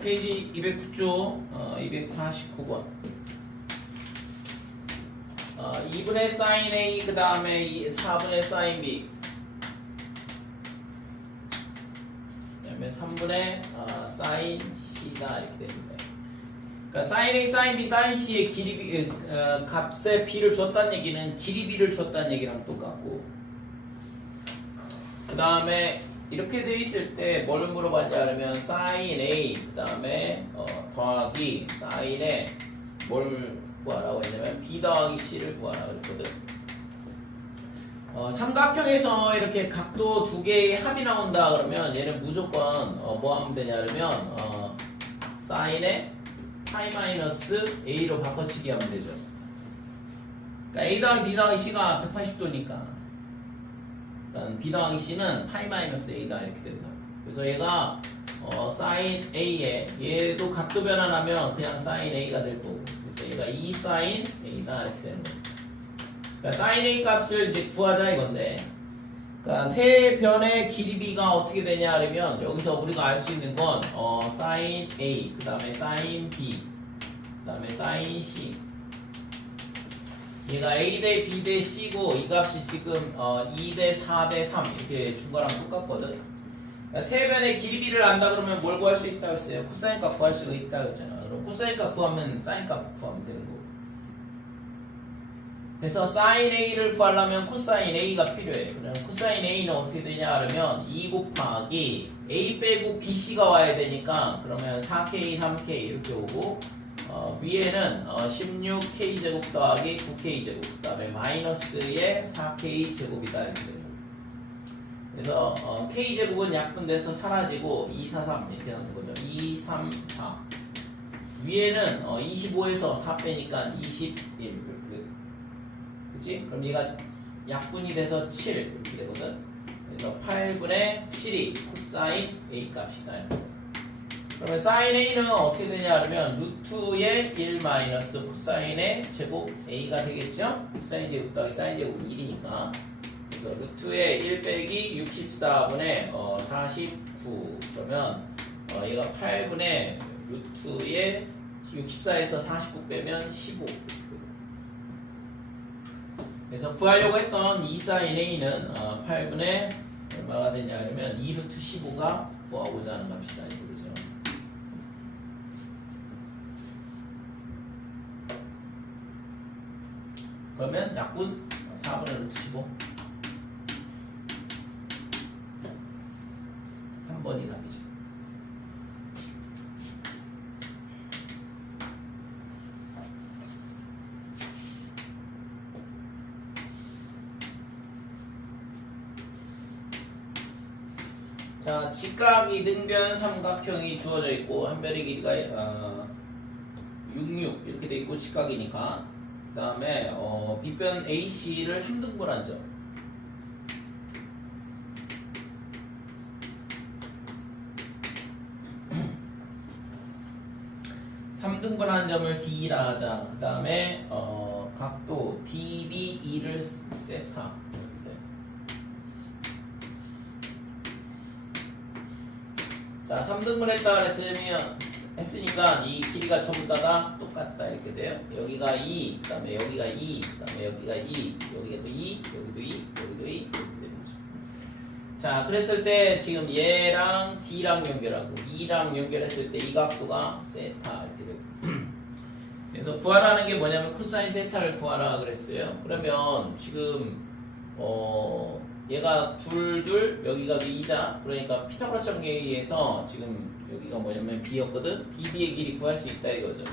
페이지 209조 249번 2분의 사인 A 그 다음에 4분의 사인 B 그 다음에 3분의 사인 C가 이렇게 됩니다. 그러니까 사인 A, 사인 B, 사인 C의 길이 값의 B를 줬다는 얘기는 길이 B를 줬다는 얘기랑 똑같고, 그 다음에 이렇게 돼 있을 때 뭘 물어봤냐 그러면 사인 A 그 다음에 더하기 사인에 뭘 구하라고 했냐면 B 더하기 C를 구하라고 했거든. 삼각형에서 이렇게 각도 두 개의 합이 나온다 그러면 얘는 무조건 뭐 하면 되냐 그러면 사인에 파이 마이너스 A로 바꿔치기 하면 되죠. 그러니까 A 더하기 B 더하기 C가 180도니까 일단 B 더하기 C는 파이 마이너스 A다 이렇게 된다. 그래서 얘가 사인 A에 얘도 각도 변환하면 그냥 사인 A가 될 거고, 그래서 얘가 2 사인 A다 이렇게 되는 거예요. 그러니까 사인 A 값을 이제 구하자 이건데, 그러니까 세 변의 길이 B가 어떻게 되냐 그러면 여기서 우리가 알 수 있는 건 사인 A 그 다음에 사인 B 그 다음에 사인 C, 얘가 A 대 B 대 C고 이 값이 지금 2 대 4 대 3 이렇게 준 거랑 똑같거든. 그러니까 세 변의 길이 B를 안다 그러면 뭘 구할 수 있다고 했어요? 코사인 값 구할 수 있다고 했잖아. 그럼 코사인 값 구하면 사인 값 구하면 되는 거고, 그래서 사인 A를 구하려면 코사인 A가 필요해. 그러면 코사인 A는 어떻게 되냐 그러면 2 곱하기 A 빼고 BC가 와야 되니까 그러면 4K 3K 이렇게 오고, 위에는 16K제곱 더하기 9K제곱 그 다음에 마이너스의 4K제곱이다 이렇게 되는 거예요. 그래서 K제곱은 약분돼서 사라지고 2, 4, 3 이렇게 나오는 거죠. 2, 3, 4 위에는 25에서 4 빼니까 21 이렇게 되고, 그치? 그럼 얘가 약분이 돼서 7 이렇게 되거든. 그래서 8분의 7이 코사인 A 값이다. 그러면 사인 A는 어떻게 되냐 그러면 루트의 1 마이너스 코사인의 제곱 A가 되겠죠? 코사인 제곱 더하기 사인 제곱은 1이니까. 그래서 루트의 1 빼기 64분의 49 그러면 얘가 8분의 루트의 64에서 49 빼면 15. 그래서 구하려고 했던 2 사인 A는 8분의 얼마가 되냐 그러면 2 루트 15가 구하고자 하는 값이다 이거죠. 그러면 약분 4분의 루트 15 3번이 답이죠. 자, 직각 이등변 삼각형이 주어져 있고 한 변의 길이가 66 이렇게 돼 있고 직각이니까, 그 다음에 빗변 AC를 3등분한 점, 삼등분한 점을 D라 하자. 그 다음에 각도 DBE를 세타. 자, 3등분 했다 했으니까 이 길이가 전부 다가 똑같다 이렇게 돼요. 여기가 2, 그 다음에 여기가 2, 그 다음에 여기가 2, 여기가 또 2, 여기도 2, 여기도 2 이렇게 되는 거죠. 자, 그랬을 때 지금 얘랑 D랑 연결하고 E랑 연결했을 때 이 각도가 세타 이렇게 되고 그래서 구하라는 게 뭐냐면 코사인 세타를 구하라 그랬어요. 그러면 지금 얘가 둘 여기가 2자. 그러니까 피타고라스 정리에 의해서 지금 여기가 뭐냐면 B였거든. BD의 길이 구할 수 있다 이거죠.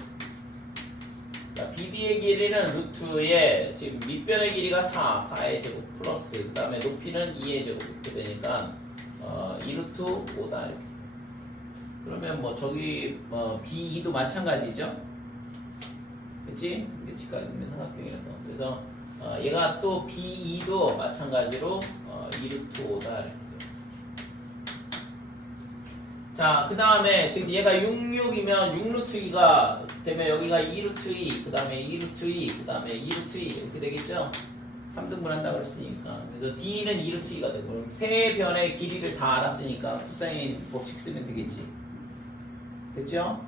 그러니까 BD의 길이는 루트에 지금 밑변의 길이가 4의 제곱 플러스 그 다음에 높이는 2의 제곱 이렇게 되니까 2루트 5다 이렇게. 그러면 뭐 저기 B2도 마찬가지죠. 그치? 이게 직각이면 삼각형이라서. 그래서 얘가 또 B2도 마찬가지로 2루트 5다 이렇게. 자, 그 다음에 지금 얘가 66이면 6루트 2가 되면 여기가 2루트 2, 그 다음에 2루트 2, 그 다음에 2루트 2 이렇게 되겠죠? 3등분 한다고 그랬으니까. 그래서 D는 2루트 2가 되고, 그럼 세 변의 길이를 다 알았으니까 코사인 법칙 쓰면 되겠지. 됐죠?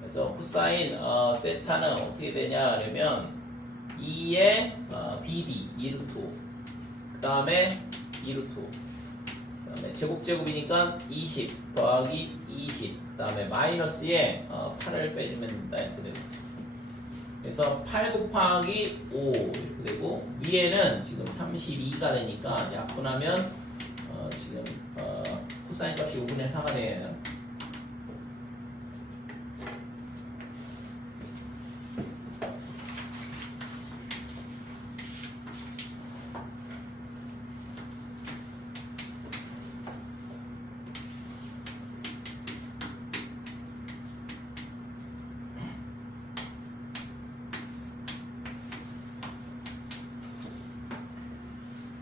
그래서 코사인 세타는 어떻게 되냐 그러면 2의 BD 2루트 그 다음에 2루트 그 다음에 제곱이니까 20 더하기 20 그 다음에 마이너스에 8을 빼주면 된다 이렇게 되고 그래서 8 곱하기 5 이렇게 되고 위에는 지금 32가 되니까 약분하면 지금 코사인 값이 5분의 4가 돼요.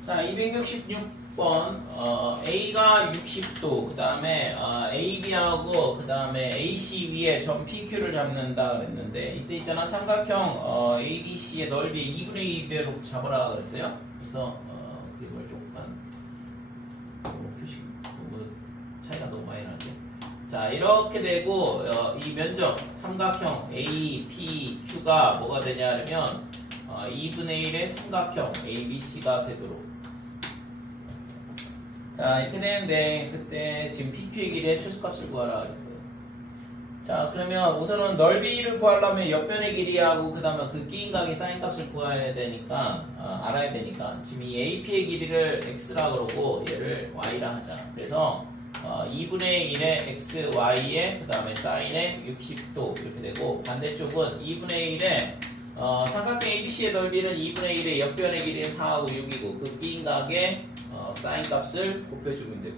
자, 266번 A가 60도 그 다음에 AB하고 그 다음에 AC 위에 점 PQ를 잡는다 그랬는데 이때 있잖아 삼각형 ABC의 넓이 2분의 2대로 잡으라 그랬어요. 그래서 그림을 조금만 표시 너무 차이가 너무 많이 나죠. 자 이렇게 되고 이 면적 삼각형 APQ가 뭐가 되냐 하면 2분의 1의 삼각형 ABC가 되도록 자 이렇게 되는데 그때 지금 PQ의 길이의 최소값을 구하라 그랬고요. 자 그러면 우선은 넓이를 구하려면 옆변의 길이하고 그 다음에 그 끼인각의 사인값을 구해야 되니까 알아야 되니까 지금 이 AP의 길이를 X라 그러고 얘를 Y라 하자. 그래서 2분의 1의 XY에 그 다음에 사인의 60도 이렇게 되고 반대쪽은 2분의 1의 삼각형 ABC의 넓이는 2분의 1의 옆변의 길이는 4하고 6이고 그 끼인각의 사인 값을 곱해주면 되고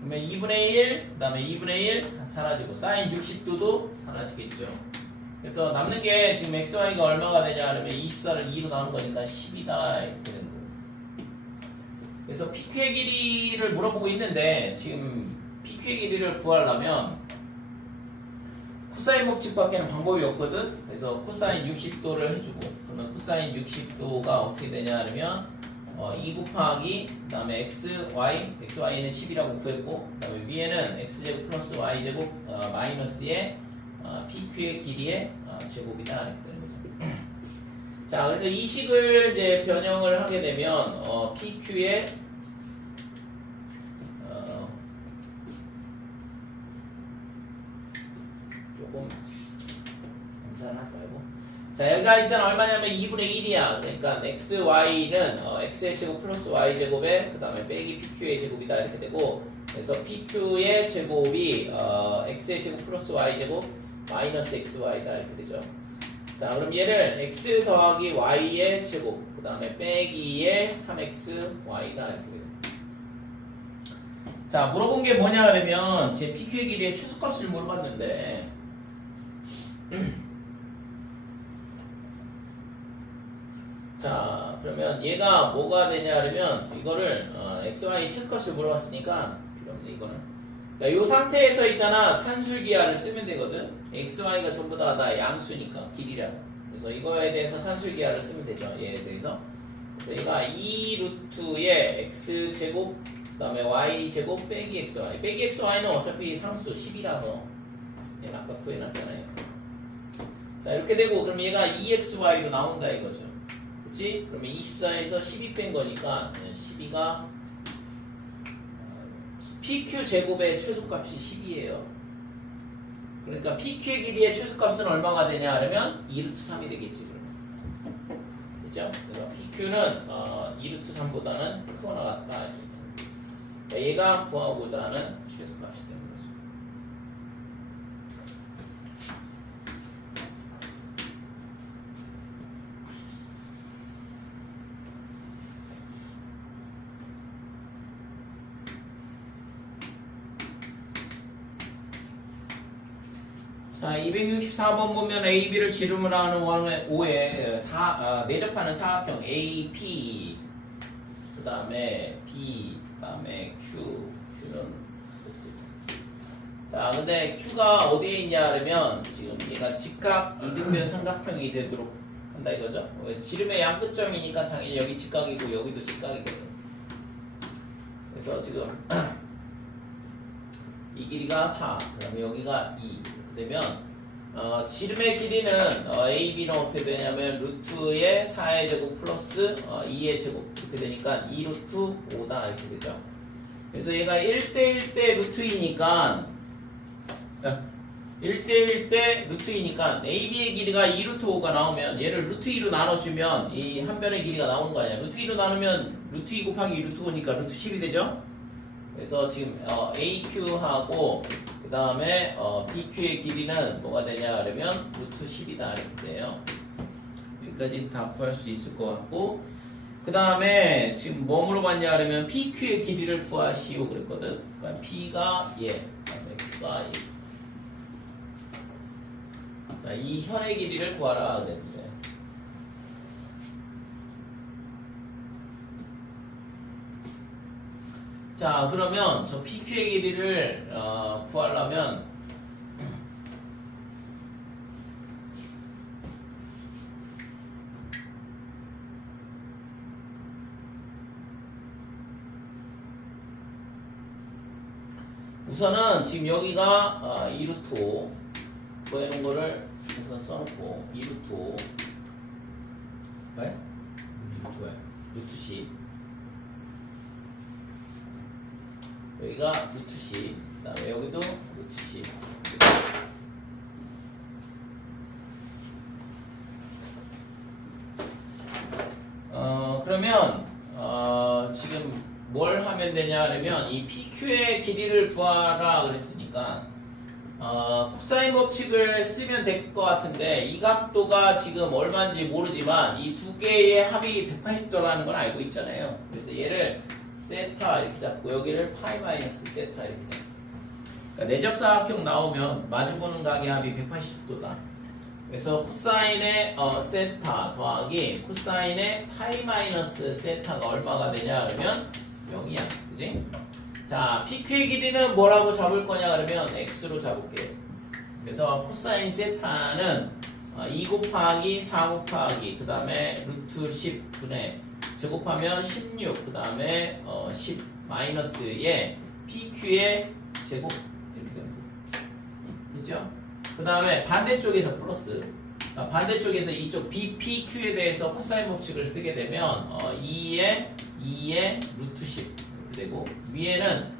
그러면 2분의 1, 그 다음에 2분의 1 사라지고 사인 60도도 사라지겠죠. 그래서 남는 게 지금 XY가 얼마가 되냐 하면 24를 2로 나오는 거니까 10이다 이렇게 되는 거예요. 그래서 PQ의 길이를 물어보고 있는데 지금 PQ의 길이를 구하려면 코사인 법칙밖에는 방법이 없거든. 그래서 코사인 60도를 해주고 그러면 코사인 60도가 어떻게 되냐 하면 2 곱하기 그 다음에 xy는 10이라고 구했고 그 다음에 위에는 x제곱 플러스 y제곱 마이너스의 pq의 길이의 제곱이다 이렇게 되는 거죠. 자 그래서 이 식을 이제 변형을 하게 되면 pq의 조금 검사를 하지 말고 자 여기가 있잖아 얼마냐면 2분의 1이야. 그러니까 xy는 x의 제곱 플러스 y제곱에 그 다음에 빼기 pq의 제곱이다 이렇게 되고 그래서 pq의 제곱이 x의 제곱 플러스 y제곱 마이너스 xy다 이렇게 되죠. 자 그럼 얘를 x 더하기 y의 제곱 그 다음에 빼기의 3xy다 이렇게 되죠. 자 물어본 게 뭐냐 그러면 제 pq의 길이의 최소값을 물어봤는데 자 그러면 얘가 뭐가 되냐 그러면 이거를 xy 최소값을 물어봤으니까 이거는 그러니까 이 상태에서 있잖아 산술기하를 쓰면 되거든. xy가 전부 다 양수니까 길이라서 그래서 이거에 대해서 산술기하를 쓰면 되죠. 얘에 대해서 그래서 얘가 2루트의 x제곱 그 다음에 y제곱 빼기 xy 빼기 xy는 어차피 상수 10이라서 얘는 아까 구해놨잖아요. 자 이렇게 되고 그럼 얘가 2xy로 나온다 이거죠. 그치? 그러면 24에서 12 뺀 거니까 12가 PQ 제곱의 최소값이 10이에요. 그러니까 PQ의 길이의 최소값은 얼마가 되냐 하면 2루트 3이 되겠지. 그러면. 그죠? 그래서 PQ는 2루트 3보다는 크거나 같다. 그러니까 얘가 구하고자 하는 최소값이 되는 거죠. 자, 264번 보면 AB를 지름을 하는 원의 5에 내접하는 사각형 AP 그 다음에 B 그 다음에 Q는 자 근데 Q가 어디에 있냐 그러면 지금 얘가 직각 이등변 삼각형이 되도록 한다 이거죠. 지름의 양끝점이니까 당연히 여기 직각이고 여기도 직각이거든. 그래서 지금 이 길이가 4, 그 다음에 여기가 2 되면 지름의 길이는 A, B는 어떻게 되냐면 루트의 4의 제곱 플러스 2의 제곱 이렇게 되니까 2 루트 5다 이렇게 되죠. 그래서 얘가 1대1대 루트이니까 1대1대 루트이니까 AB의 길이가 2 루트 5가 나오면 얘를 루트 2로 나눠주면 이 한 변의 길이가 나오는 거 아니야. 루트 2로 나누면 루트 2 곱하기 루트 5니까 루트 10이 되죠. 그래서 지금 AQ하고 그 다음에 BQ의 길이는 뭐가 되냐 그러면 루트 10이다 이렇게 돼요. 여기까지 다 구할 수 있을 것 같고, 그 다음에 지금 뭐 물어봤냐 그러면 PQ의 길이를 구하시오 그랬거든. 그러니까 P가 얘, 그다음에 Q가 얘. 자, 이 현의 길이를 구하라 그랬는데. 자, 그러면 저 PQ의 길이를 구하려면 우선은 지금 여기가 2루트 5 구해놓은 거를 우선 써놓고 2루트 5 왜? 2루트 5야 루트 10 여기가 루트 10 그 다음에 여기도 루트 10 그러면 지금 뭘 하면 되냐 그러면 이 PQ의 길이를 구하라 그랬으니까 코사인 법칙을 쓰면 될 것 같은데 이 각도가 지금 얼마인지 모르지만 이 두 개의 합이 180도라는 건 알고 있잖아요. 그래서 얘를 세타 이렇게 잡고 여기를 파이 마이너스 세타 이렇게 잡고, 그러니까 내접사각형 나오면 마주보는 각의 합이 180도다. 그래서 코사인의 세타 더하기 코사인의 파이 마이너스 세타가 얼마가 되냐 그러면 0이야. 그지? 자, PQ의 길이는 뭐라고 잡을 거냐 그러면 X로 잡을게요. 그래서 코사인 세타는 2 곱하기 4 곱하기 그 다음에 루트 10분의 제곱하면 16 그 다음에 10 마이너스의 PQ의 제곱 이렇게 됩니다. 그죠? 그 다음에 반대쪽에서 플러스 반대쪽에서 이쪽 BPQ에 대해서 코사인 법칙을 쓰게 되면 2의 루트 10 이렇게 되고 위에는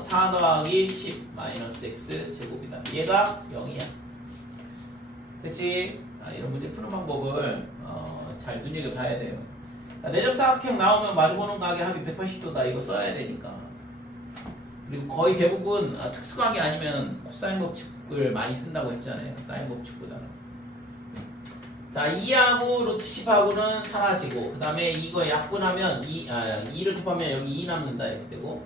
4 더하기 10 마이너스 X 제곱이다. 얘가 0이야. 됐지? 이런 문제 푸는 방법을 잘 눈여겨봐야 돼요. 내접사각형 나오면 마주보는 각의 합이 180도다 이거 써야 되니까. 그리고 거의 대부분 특수각이 아니면 코사인 법칙을 많이 쓴다고 했잖아요. 사인 법칙보다는. 자, 2하고 루트 10하고는 사라지고 그 다음에 이거 약분하면 2를 곱하면 여기 2 남는다 이렇게 되고,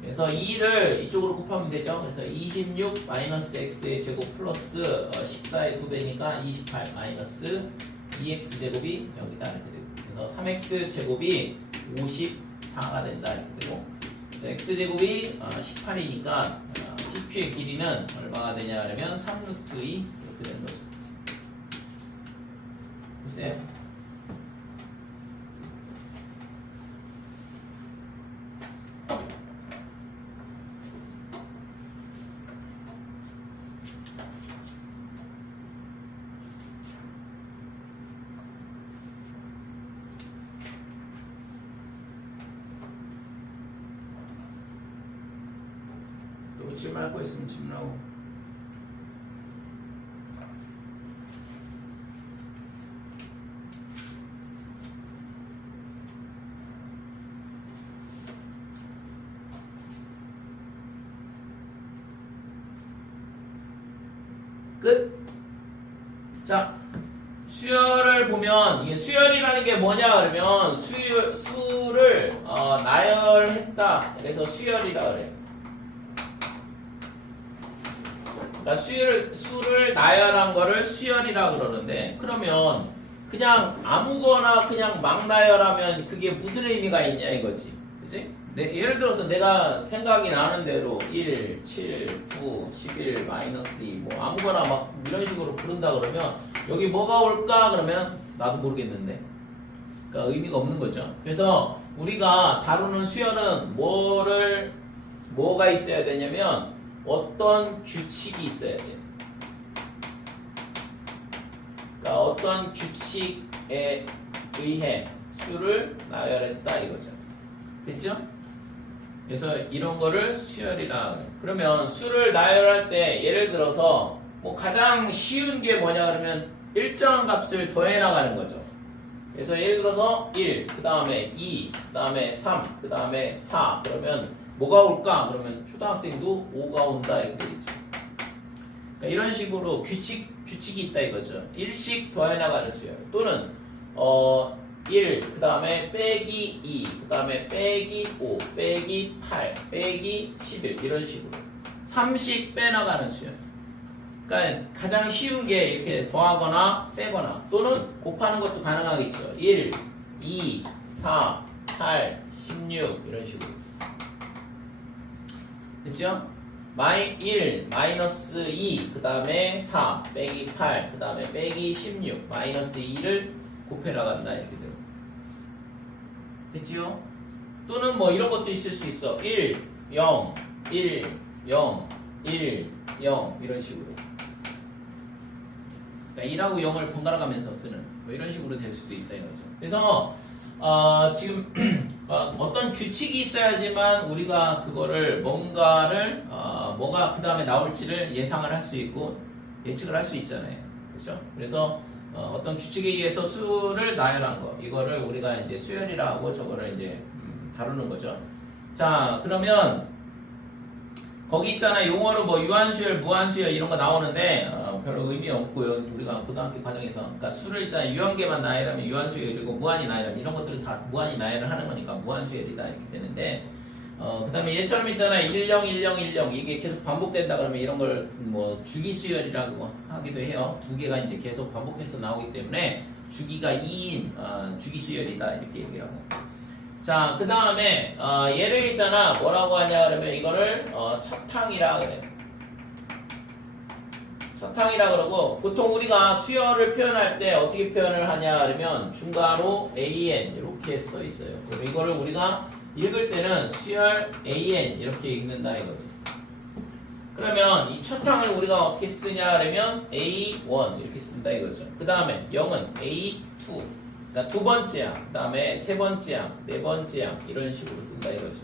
그래서 2를 이쪽으로 곱하면 되죠. 그래서 26 마이너스 x의 제곱 플러스 14의 2배니까 28 마이너스 2x 제곱이 여기다 이렇게 되고, 그래서 3x 제곱이 54가 된다 이렇게 되고, 그래서 x 제곱이 18이니까 PQ의 길이는 얼마가 되냐 하면 3루트 2 이렇게 되는 거죠. 됐어요? 또 질문할 거 있으면 질문하고. 끝. 자, 수열을 보면 이게 수열이라는 게 뭐냐 그러면 수를 나열했다. 그래서 수열이라 그래. 그러니까 수를 나열한 거를 수열이라 그러는데, 그러면 그냥 아무거나 그냥 막 나열하면 그게 무슨 의미가 있냐 이거지. 그치? 예를 들어서 내가 생각이 나는 대로 1, 7, 9, 11, 마이너스 2 뭐 아무거나 막 이런 식으로 부른다 그러면 여기 뭐가 올까 그러면 나도 모르겠는데, 그러니까 의미가 없는 거죠. 그래서 우리가 다루는 수열은 뭐가 있어야 되냐면 어떤 규칙이 있어야 돼. 그러니까 어떤 규칙에 의해 수를 나열했다 이거죠. 됐죠? 그래서 이런 거를 수열이라. 그러면 수를 나열할 때 예를 들어서 뭐 가장 쉬운 게 뭐냐 그러면 일정한 값을 더해 나가는 거죠. 그래서 예를 들어서 1, 그 다음에 2, 그 다음에 3, 그 다음에 4 그러면 뭐가 올까? 그러면 초등학생도 5가 온다 이렇게 되겠죠. 그러니까 이런 식으로 규칙이 있다 이거죠. 1씩 더해 나가는 수열 또는 1, 그 다음에 빼기 2, 그 다음에 빼기 5, 빼기 8, 빼기 11 이런 식으로 3씩 빼나가는 수열. 그러니까 가장 쉬운 게 이렇게 더하거나 빼거나 또는 곱하는 것도 가능하겠죠. 1, 2, 4, 8, 16 이런 식으로. 됐죠? 1, 마이너스 2, 그 다음에 4, 빼기 8, 그 다음에 빼기 16, 마이너스 2를 곱해 나간다 이렇게 돼요. 됐죠? 또는 뭐 이런 것도 있을 수 있어. 1, 0, 1, 0, 1, 0 이런 식으로. 그러니까 1하고 0을 번갈아 가면서 쓰는 뭐 이런 식으로 될 수도 있다 이거죠. 그래서 지금 어떤 규칙이 있어야지만 우리가 그거를 뭔가를 뭐가 그 다음에 나올지를 예상을 할 수 있고 예측을 할 수 있잖아요. 그렇죠? 그래서 어떤 규칙에 의해서 수를 나열한 거 이거를 우리가 이제 수열이라고 저거를 이제 다루는 거죠. 자 그러면 거기 있잖아 용어로 뭐 유한수열, 무한수열 이런 거 나오는데 별로 의미 없고요. 우리가 고등학교 과정에서 그러니까 수를 있잖아 유한계만 나열하면 유한수열이고 무한이 나열하면 이런 것들은 다 무한이 나열을 하는 거니까 무한수열이다 이렇게 되는데 그 다음에 얘처럼 있잖아 10, 10, 10 이게 계속 반복된다 그러면 이런 걸 뭐 주기수열이라고 하기도 해요. 두 개가 이제 계속 반복해서 나오기 때문에 주기가 2인 주기수열이다 이렇게 얘기를 하고. 자, 그 다음에 얘를 있잖아 뭐라고 하냐 그러면 이거를 첩탕이라 그래. 첩탕이라 그러고 보통 우리가 수열을 표현할 때 어떻게 표현을 하냐 그러면 중괄호 AN 이렇게 써 있어요. 그럼 이거를 우리가 읽을 때는 수열 AN 이렇게 읽는다 이거지. 그러면 이 첩탕을 우리가 어떻게 쓰냐 그러면 A1 이렇게 쓴다 이거죠. 그 다음에 0은 A2 그러니까 두 번째 항, 그 다음에 세 번째 항, 네 번째 항 이런 식으로 쓴다 이거죠.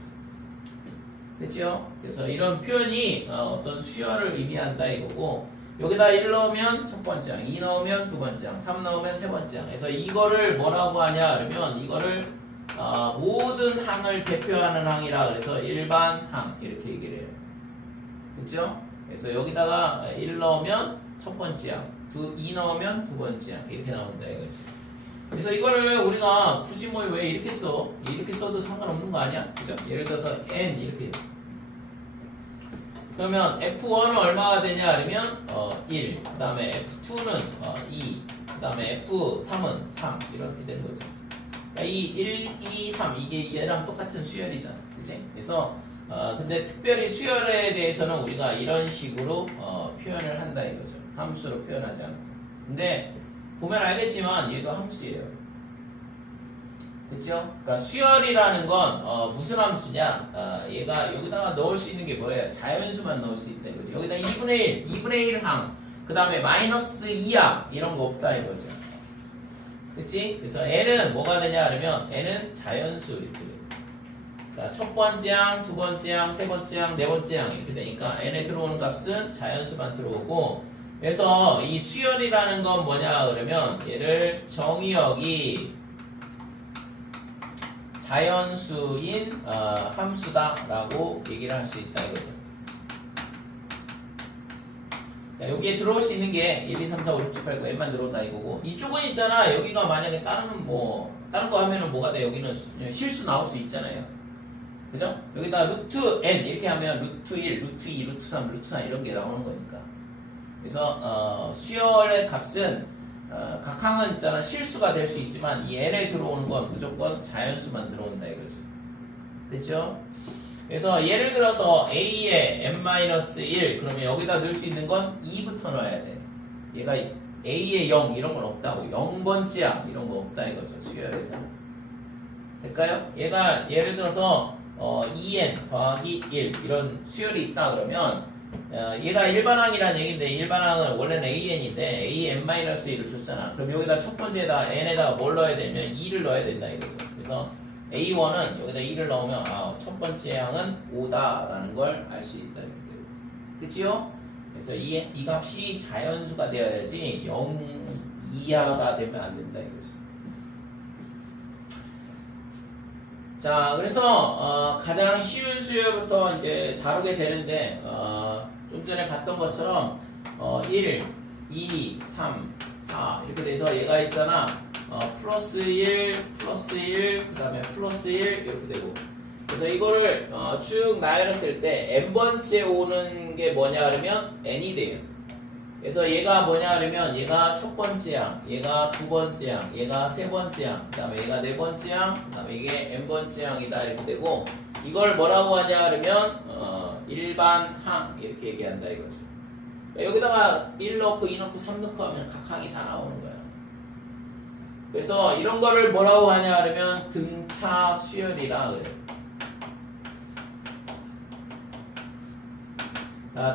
됐죠? 그래서 이런 표현이 어떤 수열을 의미한다 이거고 여기다 1 넣으면 첫 번째 항, 2 넣으면 두 번째 항, 3 넣으면 세 번째 항. 그래서 이거를 뭐라고 하냐 그러면 이거를 모든 항을 대표하는 항이라 그래서 일반 항 이렇게 얘기를 해요. 그죠? 그래서 여기다가 1 넣으면 첫 번째 항, 2 넣으면 두 번째 항 이렇게 나온다 이거지. 그래서 이거를 우리가 굳이 뭐 왜 이렇게 써? 이렇게 써도 상관없는 거 아니야? 그죠? 예를 들어서 n 이렇게. 그러면 F1은 얼마가 되냐 그러면 1, 그 다음에 F2는 2, 그 다음에 F3은 3 이렇게 되는 거죠. 그러니까 이 1, 2, 3 이게 얘랑 똑같은 수열이잖아. 그치? 그래서 근데 특별히 수열에 대해서는 우리가 이런 식으로 표현을 한다 이거죠. 함수로 표현하지 않고. 근데 보면 알겠지만 얘도 함수예요. 됐죠? 그러니까 수열이라는 건 무슨 함수냐? 얘가 여기다가 넣을 수 있는 게 뭐예요? 자연수만 넣을 수 있다 이거죠. 여기다 2분의 1, 2분의 1 항, 그 다음에 마이너스 2항 이런 거 없다 이거죠. 그치? 그래서 n은 뭐가 되냐 그러면 n은 자연수 이렇게 돼요. 그러니까 첫 번째 항, 두 번째 항, 세 번째 항, 네 번째 항 이렇게 되니까 n에 들어오는 값은 자연수만 들어오고 그래서 이 수열이라는 건 뭐냐 그러면 얘를 정의역이 자연수인 함수다라고 얘기를 할 수 있다 이거죠. 여기에 들어올 수 있는 게 1, 2, 3, 4, 5, 6, 7, 8, 9, n만 들어온다 이거고 이쪽은 있잖아 여기가 만약에 다른 거 하면은 뭐가 돼 여기는 실수 나올 수 있잖아요. 그죠? 여기다 루트 n 이렇게 하면 루트 1, 루트 2, 루트 3, 루트 4 이런 게 나오는 거니까. 그래서 수열의 값은 각 항은 있잖아 실수가 될 수 있지만 이 n에 들어오는 건 무조건 자연수만 들어온다 이거지. 됐죠? 그래서 예를 들어서 a에 n-1 그러면 여기다 넣을 수 있는 건 2부터 넣어야 돼. 얘가 a에 0 이런 건 없다고 0번째 항 이런 거 없다 이거죠 수열에서. 될까요? 얘가 예를 들어서 2n 더하기 1 이런 수열이 있다 그러면 얘가 일반항이라는 얘기인데 일반항은 원래는 AN인데 AN-1을 줬잖아. 그럼 여기다 첫 번째에다 n에다가 뭘 넣어야 되면 2를 넣어야 된다 이거죠. 그래서 A1은 여기다 2를 넣으면 첫 번째 항은 5다라는 걸 알 수 있다 이렇게 되고. 그치요? 그래서 이 값이 자연수가 되어야지 0 이하가 되면 안 된다 이거죠. 자, 그래서 가장 쉬운 수열부터 이제 다루게 되는데 좀 전에 봤던 것처럼 1, 2, 3, 4 이렇게 돼서 얘가 있잖아. 플러스 1, 플러스 1, 그 다음에 플러스 1 이렇게 되고. 그래서 이거를 쭉 나열했을 때 n번째 오는 게 뭐냐 그러면 n이 돼요. 그래서 얘가 뭐냐 그러면 얘가 첫 번째 항, 얘가 두 번째 항, 얘가 세 번째 항, 그 다음에 얘가 네 번째 항, 그 다음에 이게 n번째 항이다 이렇게 되고, 이걸 뭐라고 하냐 그러면 일반 항 이렇게 얘기한다 이거죠. 그러니까 여기다가 1 넣고 2 넣고 3 넣고 하면 각 항이 다 나오는 거야. 그래서 이런 거를 뭐라고 하냐 그러면 등차 수열이라 그래요.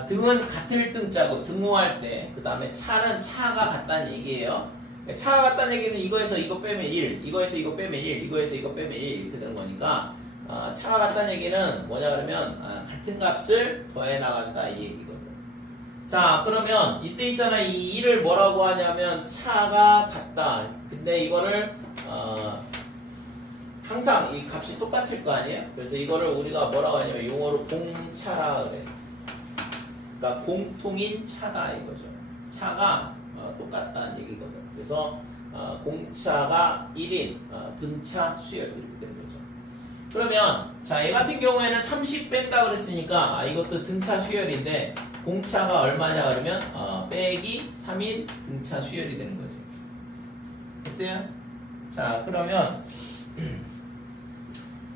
등은 같을 등자고 등호할 때, 그 다음에 차는 차가 같다는 얘기예요. 차가 같다는 얘기는 이거에서 이거 빼면 1, 이거에서 이거 빼면 1, 이거에서 이거 빼면 1 이렇게 되는 거니까 차가 같다는 얘기는 뭐냐 그러면 같은 값을 더해 나간다 이 얘기거든. 자, 그러면 이때 있잖아. 이 1을 뭐라고 하냐면 차가 같다. 근데 이거를 항상 이 값이 똑같을 거 아니에요? 그래서 이거를 우리가 뭐라고 하냐면 용어로 공차라 그래. 그러니까 공통인 차다 이거죠. 차가 똑같다는 얘기거든. 그래서 공차가 1인 등차 수열 이렇게 되는 거죠. 그러면 자, 얘 같은 경우에는 30 뺀다 그랬으니까 이것도 등차 수열인데 공차가 얼마냐 그러면 빼기 3인 등차 수열이 되는 거죠. 됐어요? 자, 그러면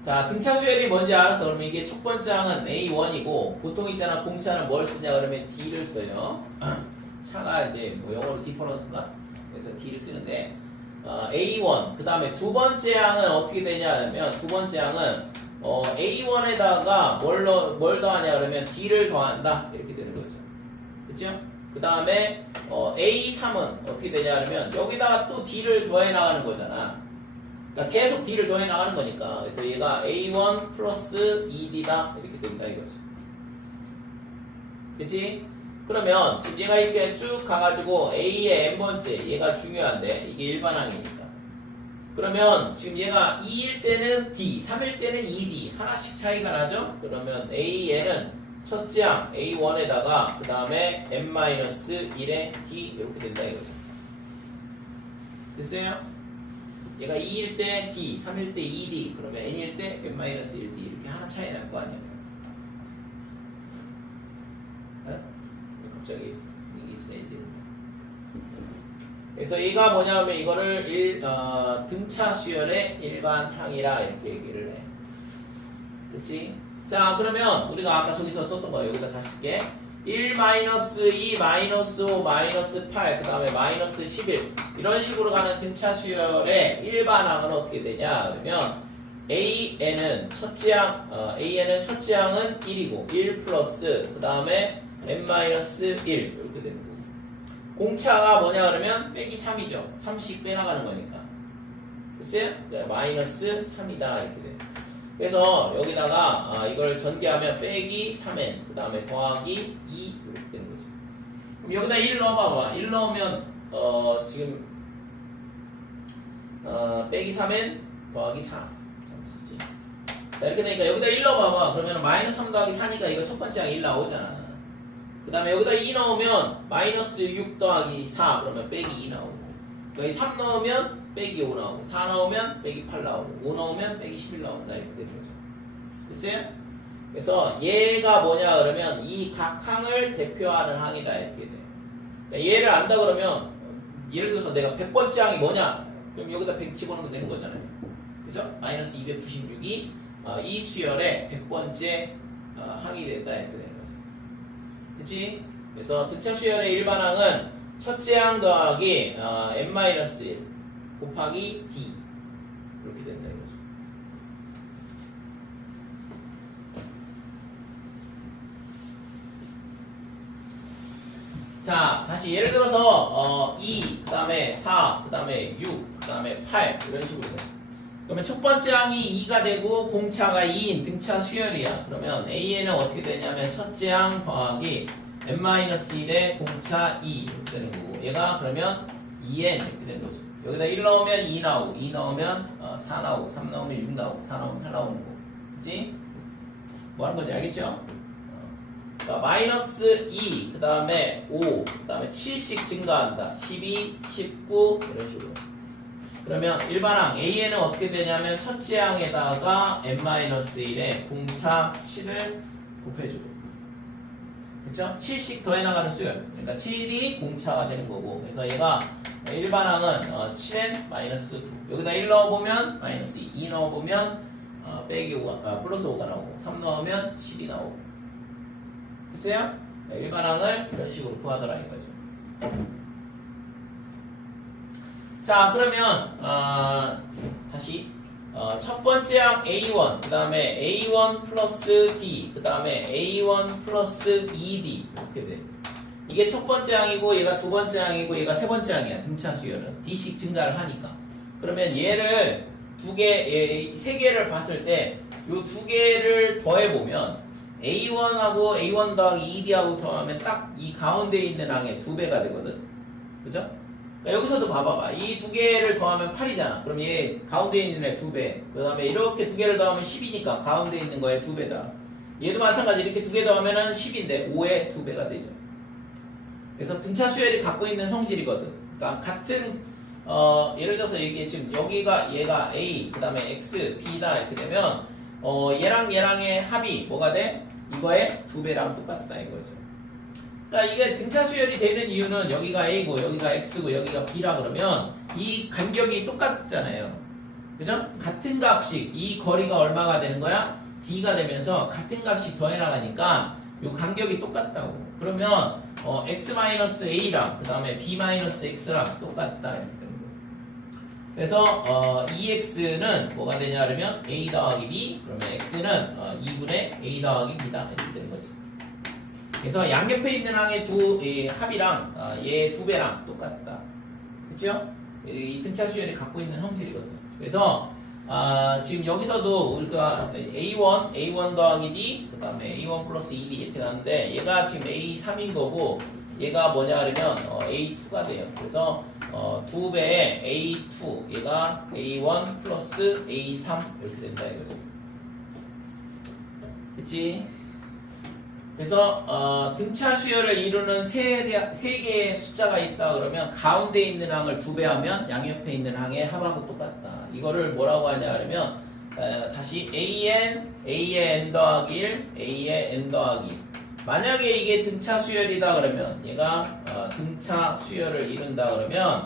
자, 등차 수열이 뭔지 알았어. 그러면 이게 첫 번째 항은 A1이고, 보통 있잖아, 공차는 뭘 쓰냐 그러면 D를 써요. 차가 이제 뭐 영어로 디퍼런스인가? 그래서 D를 쓰는데 A1, 그 다음에 두 번째 항은 어떻게 되냐면, 두 번째 항은 A1에다가 뭘 더하냐 그러면 D를 더한다 이렇게 되는 거죠. 그쵸? 그 다음에 A3은 어떻게 되냐 그러면 여기다가 또 D를 더해 나가는 거잖아. 그러니까 계속 D를 더해 나가는 거니까. 그래서 얘가 A1 플러스 2D다 이렇게 된다 이거지. 그치? 그러면 지금 얘가 이렇게 쭉 가가지고 A의 n번째 얘가 중요한데 이게 일반항이니까. 그러면 지금 얘가 2일 때는 D, 3일 때는 2D 하나씩 차이가 나죠? 그러면 A에는 첫째 항 A1에다가 그 다음에 n-1의 D 이렇게 된다 이거죠. 됐어요? 얘가 2일 때 D, 3일 때 2D, 그러면 n일 때 n-1D 이렇게 하나 차이 날 거 아니야. 갑자기 분위기 세지. 그래서 얘가 뭐냐면 이거를 등차 수열의 일반항이라 이렇게 얘기를 해. 그렇지? 자, 그러면 우리가 아까 저기서 썼던 거 여기다 다시 쓸게. 1, -2, -5, -8, 그 다음에 -11 이런 식으로 가는 등차 수열의 일반항은 어떻게 되냐 그러면 AN은 첫째 항은 1이고 1 플러스 그 다음에 n-1 이렇게 되는 거고, 공차가 뭐냐 그러면 빼기 3이죠. 3씩 빼나가는 거니까. 됐어요? 마이너스 3이다 이렇게 돼. 그래서 여기다가 이걸 전개하면 빼기 3n 그 다음에 더하기 2 이렇게 되는 거죠. 그럼 여기다 1 넣어봐봐. 1 넣으면 지금 빼기 3n 더하기 4 쓰지. 자, 이렇게 되니까 여기다 1 넣어봐봐. 그러면 마이너스 3 더하기 4니까 이거 첫 번째 항 1 나오잖아. 그 다음에 여기다 2 넣으면 마이너스 6 더하기 4 그러면 빼기 2 나오고, 여기 3 넣으면 빼기 5 나오고, 4 넣으면 빼기 8 나오고, 5 넣으면 빼기 11 나온다 이렇게 되는 거죠. 됐어요? 그래서 얘가 뭐냐 그러면 이 각 항을 대표하는 항이다 이렇게 돼. 그러니까 얘를 안다 그러면 예를 들어서 내가 100번째 항이 뭐냐? 그럼 여기다 100 집어넣으면 되는 거잖아요. 그죠? 마이너스 296이 이 수열의 100번째 항이 된다 이렇게 되는 거죠. 그치? 그래서 등차 수열의 일반항은 첫째 항 더하기 n-1 곱하기 D 이렇게 된다 이거죠. 자, 다시 예를 들어서 2, 그 다음에 4, 그 다음에 6, 그 다음에 8 이런 식으로 돼. 그러면 첫 번째 항이 2가 되고 공차가 2인 등차 수열이야. 그러면 A에는 어떻게 되냐면 첫째 항 더하기 n-1의 공차 2 이렇게 되는 거고, 얘가 그러면 2n 이렇게 되는 거죠. 여기다 1 넣으면 2 나오고, 2 넣으면 4 나오고, 3 넣으면 6 나오고, 4 넣으면 8 나오는 거고. 그치? 뭐 하는 건지 알겠죠? 마이너스 2, 그 다음에 5, 그 다음에 7씩 증가한다. 12, 19 이런 식으로. 그러면 일반항 A에는 어떻게 되냐면 첫째 항에다가 n-1의 공차 7을 곱해주고, 그쵸? 7씩 더해나가는 수열. 그러니까 7이 공차가 되는 거고, 그래서 얘가 일반항은 7n-2. 여기다 1 넣어보면 마이너스 2, 2 넣어보면 빼기 5가, 플러스 5가 나오고, 3 넣으면 10이 나오고. 됐어요? 일반항을 이런 식으로 구하더라 이거죠. 자, 그러면 다시 첫 번째 항 A1, 그 다음에 A1 플러스 D, 그 다음에 A1 플러스 2D 이렇게 돼. 이게 첫 번째 항이고, 얘가 두 번째 항이고, 얘가 세 번째 항이야. 등차 수열은 D씩 증가를 하니까. 그러면 얘를 세 개를 봤을 때 이 두 개를 더해보면 A1하고 A1 더하기 2D하고 더하면 딱 이 가운데 있는 항의 2배가 되거든. 그죠? 그러니까 여기서도 봐봐봐. 이 두 개를 더하면 8이잖아. 그럼 얘 가운데 있는 애 2배. 그 다음에 이렇게 두 개를 더하면 10이니까 가운데 있는 거에 2배다. 얘도 마찬가지. 이렇게 두 개 더하면 10인데 5의 2배가 되죠. 그래서 등차 수열이 갖고 있는 성질이거든. 그러니까 같은 예를 들어서 이게 지금 여기가 얘가 A, 그 다음에 X, B다 이렇게 되면 얘랑 얘랑의 합이 뭐가 돼? 이거의 2배랑 똑같다 이거죠. 그러니까 이게 등차 수열이 되는 이유는 여기가 A고 여기가 X고 여기가 B라 그러면 이 간격이 똑같잖아요. 그죠? 같은 값씩 이 거리가 얼마가 되는 거야? D가 되면서 같은 값씩 더해 나가니까 이 간격이 똑같다고. 그러면 X-A랑 그 다음에 B-X랑 똑같다 이렇게 되는 거예요. 그래서 2X는 뭐가 되냐 그러면 A 더하기 B, 그러면 X는 2분의 A 더하기 B다 이렇게 되는 거죠. 그래서 양옆에 있는 항의 합이랑 얘 2배랑 똑같다. 그쵸? 이 등차 수열이 갖고 있는 성질이거든. 그래서 지금 여기서도 우리가 A1 더하기 D, 그 다음에 A1 플러스 2D 이렇게 나왔는데, 얘가 지금 A3인 거고, 얘가 뭐냐 그러면 A2가 돼요. 그래서 2배의 A2, 얘가 A1 플러스 A3 이렇게 된다 이거죠. 그치? 그래서 등차 수열을 이루는 세 개의 숫자가 있다 그러면 가운데 있는 항을 2배하면 양옆에 있는 항의 합하고 똑같다. 이거를 뭐라고 하냐 그러면 다시 A의 n 더하기 1, A의 n 더하기 1. 만약에 이게 등차 수열이다 그러면 얘가 등차 수열을 이룬다 그러면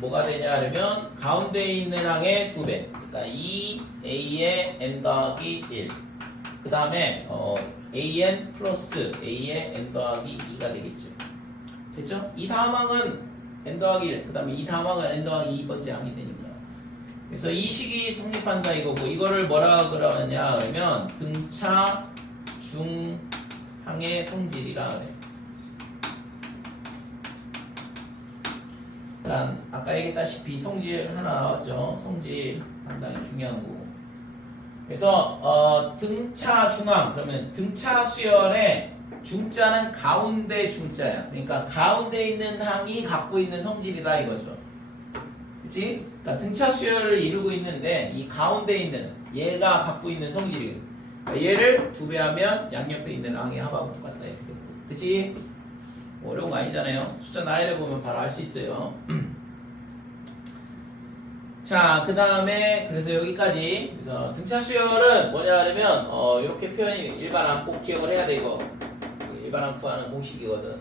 뭐가 되냐 그러면 가운데 있는 항의 2배, 그러니까 2A의 n 더하기 1, 그 다음에 AN 플러스 A의 n 더하기 2가 되겠죠. 됐죠? 이 다음 항은 n 더하기 1, 그 다음에 이 다음 항은 n 더하기 2번째 항이 되니까. 그래서 이 식이 성립한다 이거고, 이거를 뭐라 그러냐 그러면 등차 중항의 성질이라 그래. 일단 아까 얘기했다시피 성질 하나 나왔죠. 성질 상당히 중요한 거고. 그래서 등차 중항, 그러면 등차 수열의 중자는 가운데 중자야. 그러니까 가운데 있는 항이 갖고 있는 성질이다 이거죠. 그치? 그러니까 등차 수열을 이루고 있는데 이 가운데 있는 얘가 갖고 있는 성질이에요. 그러니까 얘를 2배하면 양옆에 있는 항의 합하고 똑같다 이렇게 되고. 그치? 어려운 거 아니잖아요. 숫자 나열해 보면 바로 알 수 있어요. 자, 그 다음에 그래서 여기까지. 그래서 등차 수열은 뭐냐 하면 이렇게 표현이 일반항 꼭 기억을 해야 되고, 일반항 구하는 공식이거든.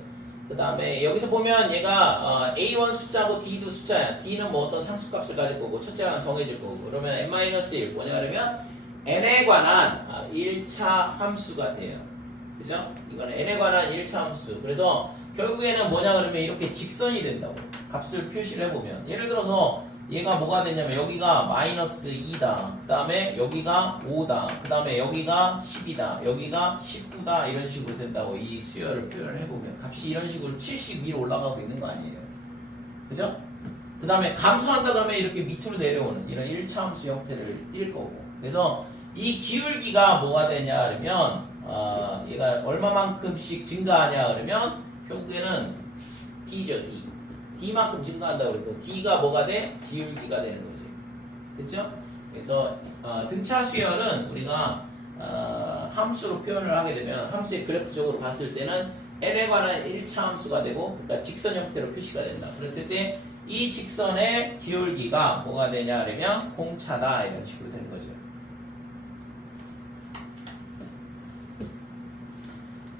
그 다음에 여기서 보면 얘가 A1 숫자고 D도 숫자야. D는 뭐 어떤 상수값을 가질 거고 첫째 항은 정해질 거고. 그러면 n-1 뭐냐 하면 n에 관한 1차 함수가 돼요. 그죠? 이거는 n에 관한 1차 함수. 그래서 결국에는 뭐냐 그러면 이렇게 직선이 된다고. 값을 표시를 해보면 예를 들어서 얘가 뭐가 되냐면 여기가 마이너스 2다. 그 다음에 여기가 5다. 그 다음에 여기가 10이다. 여기가 19다. 이런 식으로 된다고 이 수열을 표현을 해보면 값이 이런 식으로 70 위로 올라가고 있는 거 아니에요. 그죠? 그 다음에 감소한다 그러면 이렇게 밑으로 내려오는 이런 1차 함수 형태를 띌 거고. 그래서 이 기울기가 뭐가 되냐 그러면 얘가 얼마만큼씩 증가하냐 그러면 결국에는 D죠. D. D만큼 증가한다고 그랬고 D가 뭐가 돼? 기울기가 되는 거지. 됐죠? 그래서 등차 수열은 우리가 함수로 표현을 하게 되면 함수의 그래프적으로 봤을 때는 n에 관한 1차 함수가 되고 그러니까 직선 형태로 표시가 된다. 그랬을 때 이 직선의 기울기가 뭐가 되냐 그러면 공차다 이런 식으로 되는 거죠.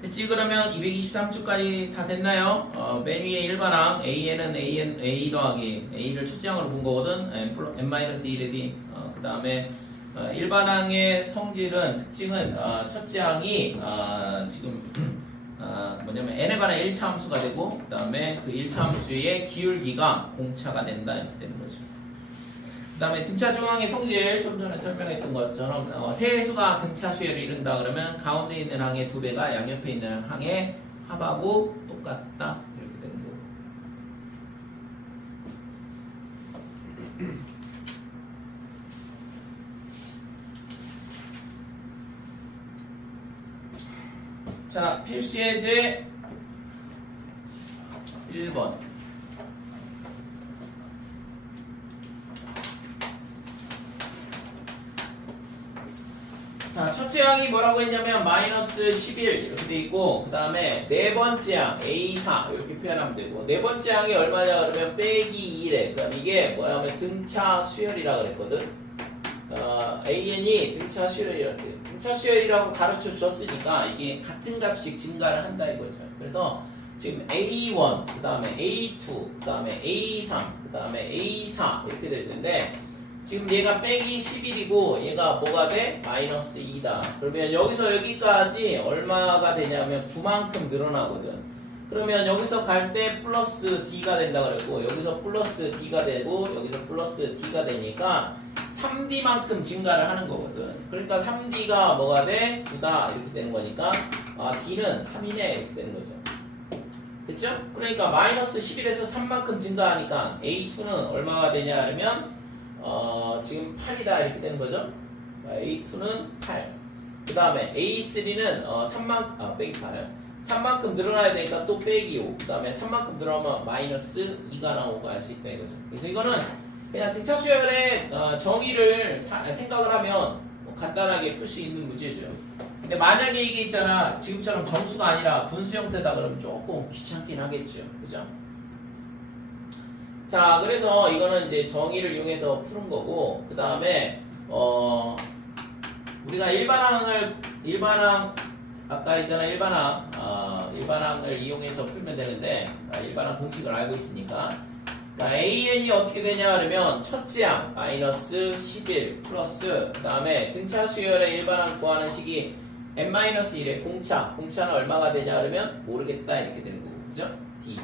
됐지? 그러면 223쪽까지 다 됐나요? 맨 위에 일반항 AN은 A 더하기 A를 첫째 항으로 본 거거든. N-1의 D. 그 다음에 일반항의 성질은 특징은 첫째 항이 지금 뭐냐면 n에 관한 1차 함수가 되고 그 다음에 그 1차 함수의 기울기가 공차가 된다 이렇게 되는 거죠. 그 다음에 등차 중앙의 성질 좀 전에 설명했던 것처럼 세수가 등차 수열을 이룬다 그러면 가운데 있는 항의 2배가 양옆에 있는 항의 합하고 똑같다 이렇게 되는 거고. 자, 필수예제 1번. 자, 첫째 항이 뭐라고 했냐면 마이너스 11 이렇게 돼 있고 그 다음에 네 번째 항 A4 이렇게 표현하면 되고 네 번째 항이 얼마냐 그러면 빼기 2래. 그럼 이게 뭐냐면 등차 수열이라 그랬거든. AN이 등차 수열이라고 등차 수열이라고 가르쳐 줬으니까 이게 같은 값씩 증가를 한다 이거죠. 그래서 지금 A1, 그 다음에 A2, 그 다음에 A3, 그 다음에 A4 이렇게 될 텐데 지금 얘가 빼기 11이고 얘가 뭐가 돼? 마이너스 2다. 그러면 여기서 여기까지 얼마가 되냐면 9만큼 늘어나거든. 그러면 여기서 갈 때 플러스 D가 된다 그랬고 여기서 플러스 D가 되고 여기서 플러스 D가 되니까 3D만큼 증가를 하는 거거든. 그러니까 3D가 뭐가 돼? 9다 이렇게 되는 거니까 D는 3이네 이렇게 되는 거죠. 됐죠? 그러니까 마이너스 11에서 3만큼 증가하니까 A2는 얼마가 되냐 하면 지금 8이다 이렇게 되는 거죠. A2는 8. 그 다음에 A3는 빼기 8. 3만큼 늘어나야 되니까 또 빼기 5. 그 다음에 3만큼 늘어나면 마이너스 2가 나오는 거 알 수 있다 이거죠. 그래서 이거는 그냥 등차 수열의 정의를 생각을 하면 뭐 간단하게 풀 수 있는 문제죠. 근데 만약에 이게 있잖아 지금처럼 정수가 아니라 분수 형태다 그러면 조금 귀찮긴 하겠죠. 그죠? 자, 그래서 이거는 이제 정의를 이용해서 푸는 거고, 그 다음에, 우리가 일반항, 아까 있잖아, 일반항을 이용해서 풀면 되는데, 일반항 공식을 알고 있으니까. 자, AN이 어떻게 되냐, 그러면, 첫째 항, 마이너스 11, 플러스, 그 다음에 등차 수열의 일반항 구하는 식이 n-1의 공차는 얼마가 되냐, 그러면, 모르겠다, 이렇게 되는 거고, 그죠? D.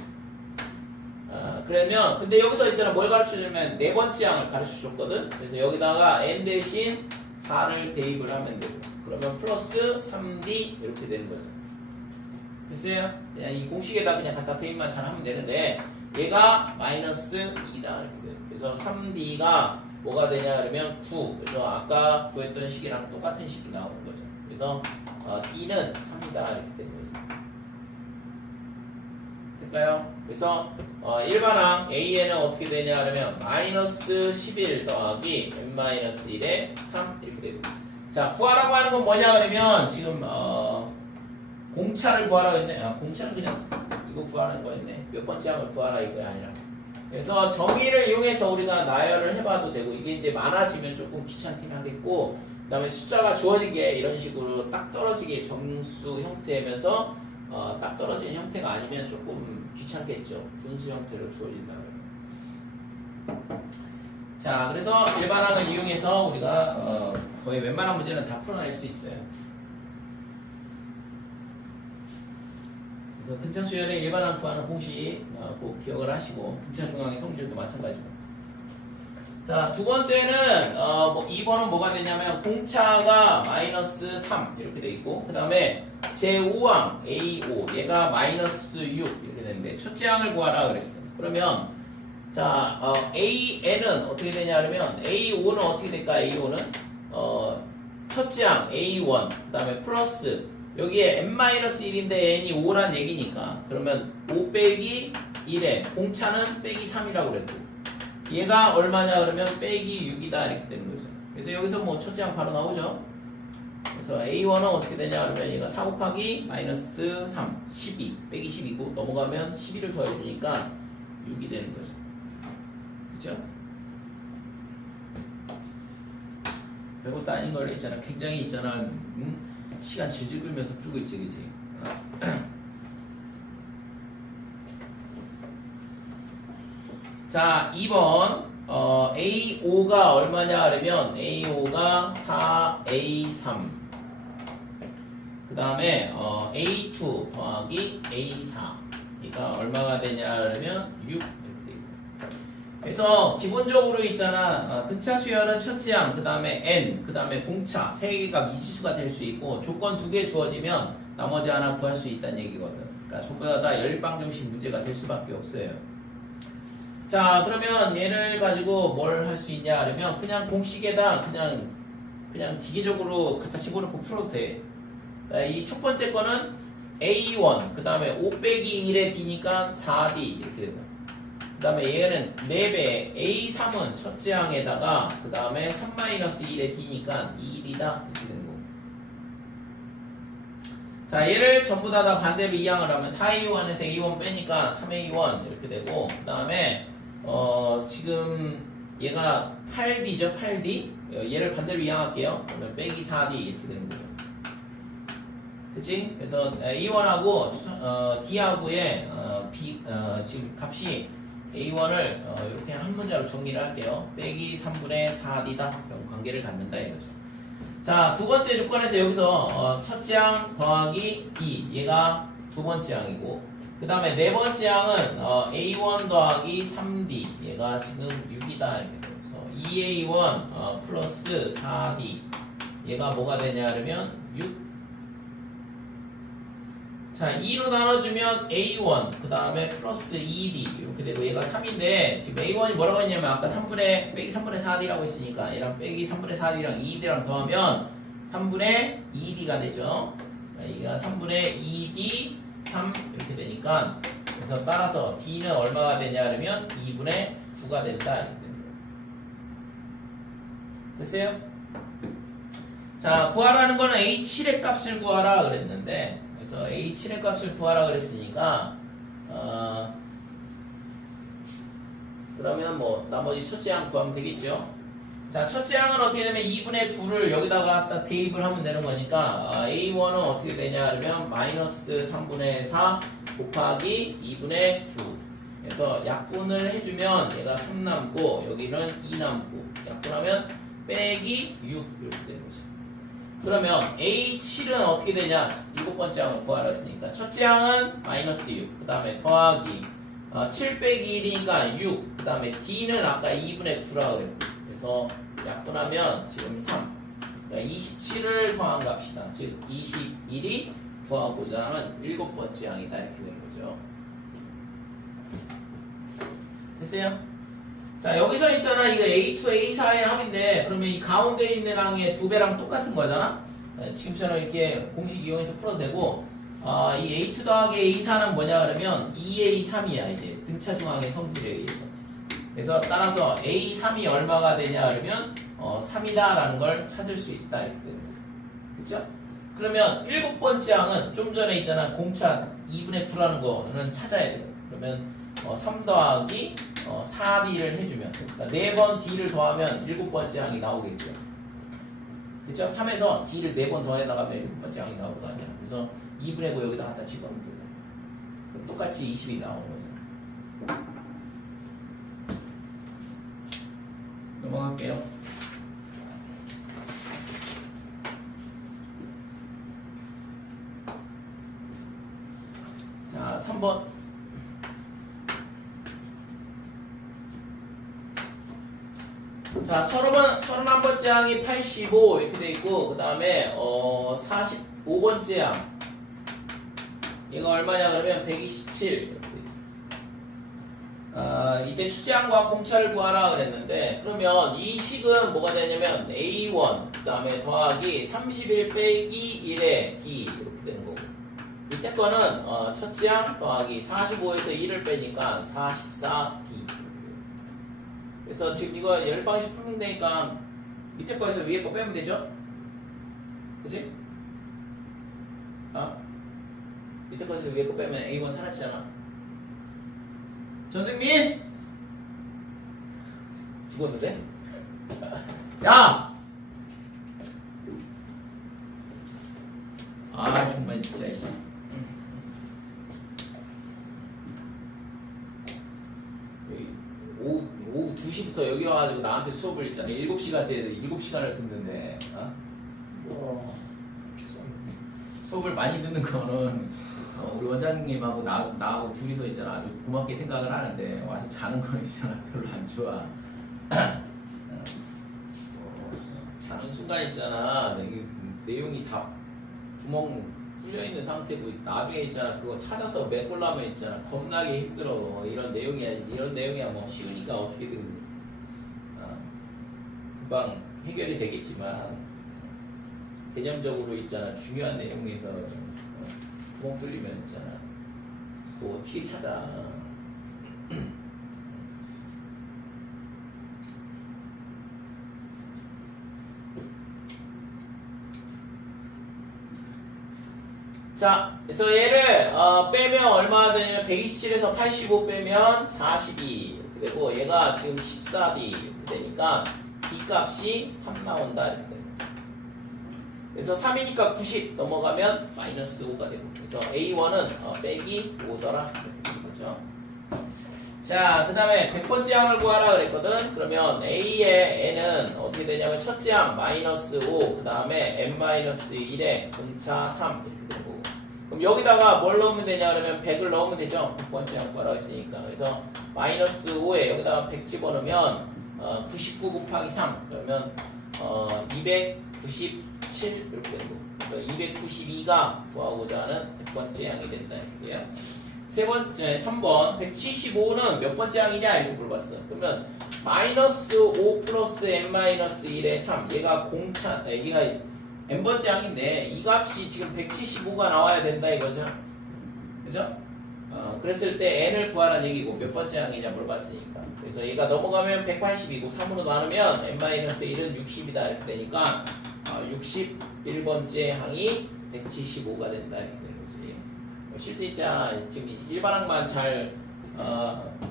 그러면 근데 여기서 있잖아 뭘 가르쳐주면 네 번째 항을 가르쳐줬거든. 그래서 여기다가 n 대신 4를 대입을 하면 되고 그러면 플러스 3d 이렇게 되는 거죠. 됐어요? 그냥 이 공식에다 그냥 갖다 대입만 잘 하면 되는데 얘가 마이너스 2다 이렇게 돼요. 그래서 3d가 뭐가 되냐 그러면 9. 그래서 아까 구했던 식이랑 똑같은 식이 나오는 거죠. 그래서 d는 3이다 이렇게 되는 거죠. 될까요? 그래서 일반항 AN은 어떻게 되냐 하면 마이너스 11 더하기 n-1에 3 이렇게 됩니다. 자, 구하라고 하는 건 뭐냐 그러면 지금 공차를 구하라고 했네. 공차는 그냥 이거 구하는 거였네. 몇 번째 항을 구하라 이거야 아니라. 그래서 정의를 이용해서 우리가 나열을 해봐도 되고 이게 이제 많아지면 조금 귀찮긴 하겠고 그 다음에 숫자가 주어진 게 이런 식으로 딱 떨어지게 정수 형태면서 딱 떨어지는 형태가 아니면 조금 귀찮겠죠. 분수 형태로 주어진다 그러면. 자, 그래서 일반항을 이용해서 우리가 거의 웬만한 문제는 다 풀어낼 수 있어요. 그래서 등차 수열의 일반항 구하는 공식 꼭 기억을 하시고 등차 중앙의 성질도 마찬가지고. 자, 두 번째는 2번은 뭐가 되냐면 공차가 마이너스 3 이렇게 돼 있고 그 다음에 제5항 A5 얘가 마이너스 6 이렇게 되는데 첫째 항을 구하라 그랬어. 그러면 자 AN은 어떻게 되냐 그러면 A5는 어떻게 될까? A5는 첫째 항 A1 그 다음에 플러스 여기에 n-1인데 n이 5란 얘기니까 그러면 5 빼기 1에 공차는 빼기 3이라고 그랬고 얘가 얼마냐 그러면 빼기 6이다 이렇게 되는 거죠. 그래서 여기서 뭐 첫째 항 바로 나오죠. 그래서 A1은 어떻게 되냐 그러면 얘가 4 곱하기 마이너스 3 12 빼기 10이고 넘어가면 12를 더해주니까 6이 되는 거죠. 그죠? 별것도 아닌 걸 있잖아. 굉장히 있잖아. 시간 질질 끌면서 풀고 있지, 그지? 자, 2번 A5가 얼마냐 그러면 A5가 4A3 그 다음에 A2 더하기 A4 얘가 얼마가 되냐 그러면 6 이렇게 되고 그래서 기본적으로 있잖아 등차 수열은 첫째 항 그 다음에 N 그 다음에 공차 세 개가 미지수가 될 수 있고 조건 2개 주어지면 나머지 하나 구할 수 있다는 얘기거든. 그러니까 전부 다 열방정식 문제가 될 수밖에 없어요. 자, 그러면 얘를 가지고 뭘 할 수 있냐 그러면 그냥 공식에다 그냥 기계적으로 갖다 집어넣고 풀어도 돼. 이 첫 번째 거는 A1 그 다음에 5 빼기 1의 D니까 4D 이렇게 되고 그 다음에 얘는 4배 A3은 첫째 항에다가 그 다음에 3-1의 D니까 2D다 이렇게 되는 거고 자, 얘를 전부 다 반대로 이항을 하면 4A1에서 A1 빼니까 3A1 이렇게 되고 그 다음에 지금 얘가 8D죠 8D 얘를 반대로 이항할게요. 그러면 빼기 4D 이렇게 되는 거죠. 그치? 그래서 A1하고 D하고의 지금 값이 A1을 이렇게 한 문자로 정리를 할게요. 빼기 3분의 4D다 이런 관계를 갖는다 이거죠. 자, 두 번째 조건에서 여기서 첫째 항 더하기 D 얘가 두 번째 항이고 그 다음에 네 번째 항은 A1 더하기 3D 얘가 지금 6이다 이렇게 돼요. 그래서 2A1 플러스 4D 얘가 뭐가 되냐 그러면 6 자, 2로 나눠주면 A1 그 다음에 플러스 2D 이렇게 되고 얘가 3인데 지금 A1이 뭐라고 했냐면 아까 빼기 3분의 4D라고 했으니까 얘랑 빼기 3분의 4D랑 2D랑 더하면 3분의 2D가 되죠. 얘가 3분의 2D 3 이렇게 되니까 그래서 따라서 D는 얼마가 되냐 그러면 2분의 9가 된다 이렇게 됩니다. 됐어요? 자, 구하라는 거는 A7의 값을 구하라 그랬는데 그래서 A7의 값을 구하라 그랬으니까 그러면 뭐 나머지 첫째 항 구하면 되겠죠. 자, 첫째 항은 어떻게 되면 2분의 9를 여기다가 딱 대입을 하면 되는 거니까 A1은 어떻게 되냐 그러면 마이너스 3분의 4 곱하기 2분의 9 그래서 약분을 해주면 얘가 3 남고 여기는 2 남고 약분하면 빼기 6 이렇게 되는 거죠. 그러면 A7은 어떻게 되냐? 일곱 번째 항을 구하라 했으니까 첫째 항은 마이너스 6 그 다음에 더하기 7 빼기 1이니까 6 그 다음에 D는 아까 2분의 9라고 그랬고 그래서 약분하면 지금 3 그러니까 27을 더한 값이다. 즉 21이 구하고자 하는 일곱 번째 항이다 이렇게 되는 거죠. 됐어요? 자, 여기서 있잖아. 이거 A2, A4의 합인데 그러면 이 가운데 있는 항의 2배랑 똑같은 거잖아. 지금처럼 이렇게 공식 이용해서 풀어도 되고 이 A2 더하기 A4는 뭐냐 그러면 2A3이야 이제 등차 중항의 성질에 의해서. 그래서 따라서 A3이 얼마가 되냐 그러면 3이다 라는 걸 찾을 수 있다 이렇게 되는 거예요. 그쵸? 그러면 일곱 번째 항은 좀 전에 있잖아. 공차 2분의 9라는 거는 찾아야 돼요. 그러면 3 더하기 4D를 해주면 그러니까 4번 D를 더하면 일곱 번째 항이 나오겠죠. 그쵸? 3에서 D를 4번 더해 나가면 일곱 번째 항이 나올 거 아니야. 그래서 2분의 9 여기다 갖다 집어넣으면 돼요. 그럼 똑같이 20이 나오는 거죠. 넘어갈게요. 자, 3번. 자, 31번째 항이 85 이렇게 돼 있고, 그 다음에 45번째 항 얘가 얼마냐 그러면 127 이렇게 돼 있어. 이때 추제항과 공차를 구하라 그랬는데, 그러면 이 식은 뭐가 되냐면 A1 그 다음에 더하기 31 빼기 1의 D 이렇게 되는 거고, 밑에 거는 첫째 항 더하기 45에서 1을 빼니까 44D. 그래서 지금 이거 10방씩 풀면 되니까 밑에 거에서 위에 거 빼면 되죠? 그치? 밑에 거에서 위에 거 빼면 A1 사라지잖아. 전승민! 죽었는데? 야! 정말 진짜. 오후 2시부터 여기 와가지고 나한테 수업을 있잖아. 7시간째 7시간을 듣는데, 수업을 많이 듣는 거는 우리 원장님하고 나하고 둘이서 있잖아. 아주 고맙게 생각을 하는데, 와서 자는 거는 있잖아. 별로 안 좋아. 자는 순간 있잖아. 내용이 다 구멍 뚫려있는 상태고, 나중에 있잖아. 그거 찾아서 메꾸려면 있잖아. 겁나게 힘들어. 이런 내용이야 뭐 쉬우니까 어떻게든 금방 해결이 되겠지만, 개념적으로 있잖아. 중요한 내용에서 구멍 뚫리면 있잖아. 그거 어떻게 찾아. 자, 그래서 얘를 빼면 얼마나 되냐면 127에서 85 빼면 42 이렇게 되고, 얘가 지금 14D 이렇게 되니까 B 값이 3 나온다 이렇게 됩니다. 그래서 3이니까 90 넘어가면 마이너스 5가 되고, 그래서 A1은 빼기 5더라 그렇죠. 자, 그 다음에 100번째 항을 구하라 그랬거든. 그러면 A의 N은 어떻게 되냐면 첫째 항 마이너스 5, 그 다음에 N-1에 공차 3 이렇게 되고, 그럼 여기다가 뭘 넣으면 되냐 그러면 100을 넣으면 되죠. 100번째 항 구하라고 했으니까. 그래서 마이너스 5에 여기다가 100 집어넣으면 99 곱하기 3 그러면 297 이렇게 되고, 그래서 292가 구하고자 하는 100번째 항이 된다 이렇게 돼요. 3번 175는 몇 번째 항이냐 이렇게 물어봤어. 그러면 마이너스 5 플러스 n-1의 3 얘가 공차, 얘가 n번째 항인데 이 값이 지금 175가 나와야 된다 이거죠. 그죠? 그랬을 때 n을 구하라는 얘기고 몇 번째 항이냐 물어봤으니까. 그래서 얘가 넘어가면 180이고 3으로 나누면 n-1은 60이다 이렇게 되니까 61번째 항이 175가 된다 이렇게 되는 거지. 실제 있잖아. 지금 일반항만 잘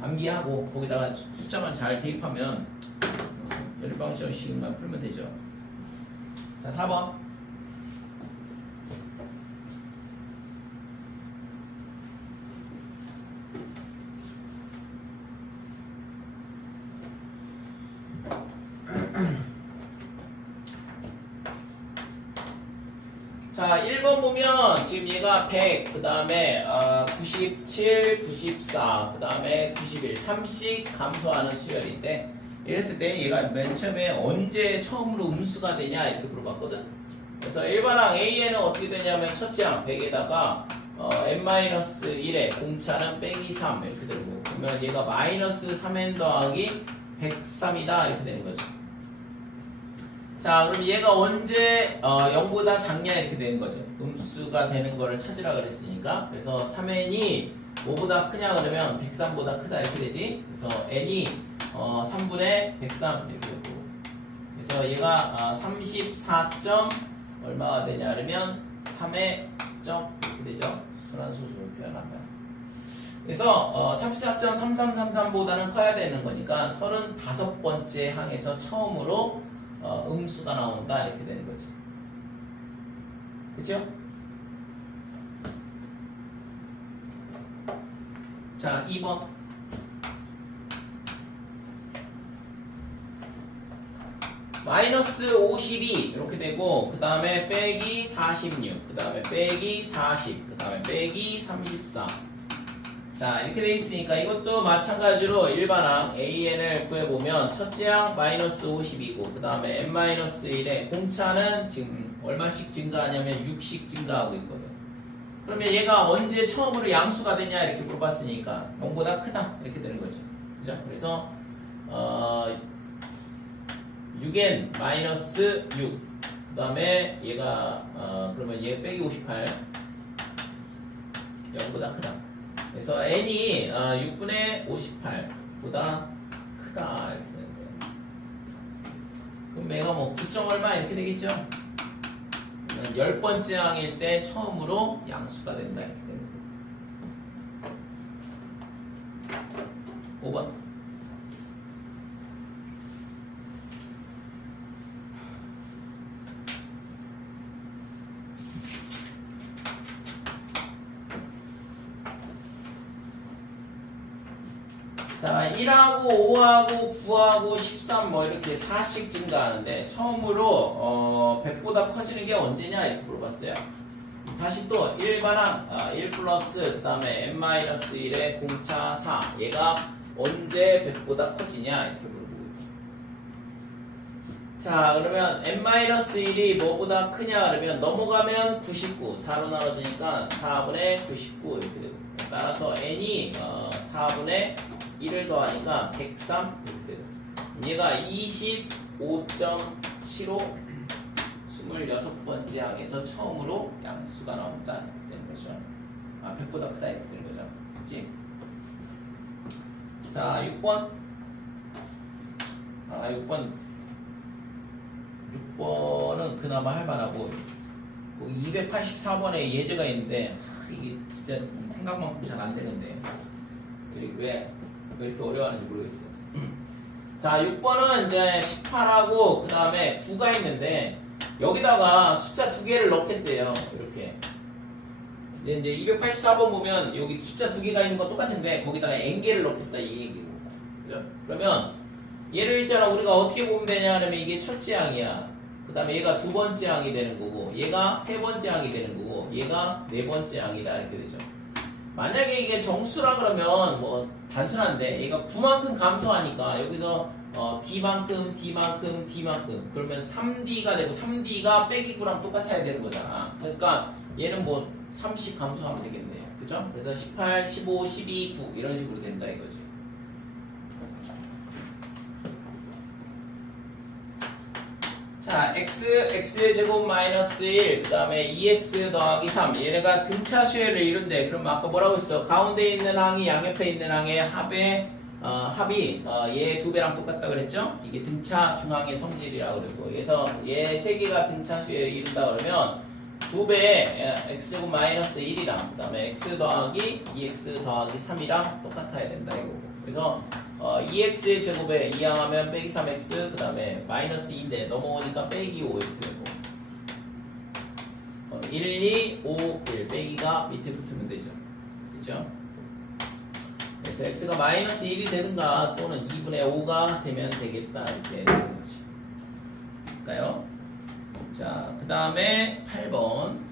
암기하고 거기다가 숫자만 잘 대입하면 열방식만 풀면 되죠. 자, 4번. 자, 1번 보면 지금 얘가 100, 그 다음에 97, 94, 그 다음에 91, 3씩 감소하는 수열인데, 이랬을 때 얘가 맨 처음에 언제 처음으로 음수가 되냐 이렇게 물어봤거든. 그래서 일반항 A에는 어떻게 되냐면 첫째 항 100에다가 n-1에 공차는 빼기 3 이렇게 되고, 그러면 얘가 마이너스 3n 더하기 103이다 이렇게 되는 거죠. 자, 그럼 얘가 언제 0보다 작냐 이렇게 되는 거죠. 음수가 되는 거를 찾으라 그랬으니까. 그래서 3n이 5보다 크냐 그러면 103보다 크다 이렇게 되지. 그래서 n이 3분의 103 이렇게 되고, 그래서 얘가 34. 얼마가 되냐 그러면 3의 점 이렇게 되죠. 순환소수로 표현하면. 그래서 34.3333보다는 커야 되는 거니까 35번째 항에서 처음으로 음수가 나온다 이렇게 되는 거지. 그죠? 자, 2번. 마이너스 52 이렇게 되고, 그 다음에 빼기 46, 그 다음에 빼기 40, 그 다음에 빼기 34. 자 이렇게 돼 있으니까 이것도 마찬가지로 일반항 AN을 구해보면 첫째 항 마이너스 50이고 그 다음에 n-1에 공차는 지금 얼마씩 증가하냐면 6씩 증가하고 있거든. 그러면 얘가 언제 처음으로 양수가 되냐 이렇게 물어봤으니까 0보다 크다 이렇게 되는 거죠. 그죠? 그래서 6n 마이너스 6 그 다음에 얘가 그러면 얘 빼기 58 0보다 크다. 그래서 n이 6분의 58보다 크다 이렇게 되는 거예요. 그럼 얘가 뭐 9점 얼마 이렇게 되겠죠? 10번째 항일 때 처음으로 양수가 된다 이렇게 되는 거예요. 5번 자, 1하고 5하고 9하고 13 뭐 이렇게 4씩 증가하는데 처음으로 100보다 커지는 게 언제냐 이렇게 물어봤어요. 다시 또 일반항 1 플러스 그 다음에 n-1의 공차 4 얘가 언제 100보다 커지냐 이렇게 물어보고 있죠. 자 그러면 n-1이 뭐보다 크냐 그러면 넘어가면 99 4로 나눠지니까 4분의 99 이렇게 되고 따라서 n이 4분의 1을 더하니까 103 이렇게 되고 얘가 25.75 26번째 항에서 처음으로 양수가 나온다 이렇게 되는 거죠. 100보다 크다 이렇게 되는 거죠. 그치? 자 6번 6번은 그나마 할만하고 284번에 예제가 있는데 이게 진짜 생각만큼 잘 안되는데 왜 이렇게 어려워하는지 모르겠어요. 자 6번은 이제 18하고 그 다음에 9가 있는데 여기다가 숫자 2개를 넣겠대요. 이렇게 이제 284번 보면 여기 숫자 2개가 있는 건 똑같은데 거기다가 n개를 넣겠다 이 얘기고 그죠? 그러면 얘를 있잖아 우리가 어떻게 보면 되냐 하면 이게 첫째 항이야. 그 다음에 얘가 두 번째 항이 되는 거고 얘가 세 번째 항이 되는 거고 얘가 네 번째 항이다 이렇게 되죠. 만약에 이게 정수라 그러면 뭐 단순한데 얘가 9만큼 감소하니까 여기서 D만큼 그러면 3D가 되고 3D가 빼기 9랑 똑같아야 되는 거잖아. 그러니까 얘는 뭐 3씩 감소하면 되겠네요. 그죠? 그래서 18, 15, 12, 9 이런 식으로 된다 이거지. 자, x의 제곱 마이너스 1, 그 다음에 2x 더하기 3. 얘네가 등차 수열을 이룬대. 그럼 아까 뭐라고 했어? 가운데 있는 항이 양옆에 있는 항의 합이 얘 2배랑 똑같다 그랬죠? 이게 등차 중항의 성질이라고 그러고. 그래서 얘 3개가 등차 수열을 이룬다 그러면 2배의 x제곱 마이너스 1이랑 그 다음에 x 더하기 2x 더하기 3이랑 똑같아야 된다 이거고. 그래서 2x의 제곱에 2항하면 빼기 3x 그 다음에 마이너스 2인데 넘어오니까 빼기 5 이렇게 되고 1, 2, 5, 1 빼기가 밑에 붙으면 되죠. 그죠? 그래서 x가 마이너스 1이 되든가 또는 2분의 5가 되면 되겠다 이렇게 되는 거지. 볼까요? 자, 그 다음에 8번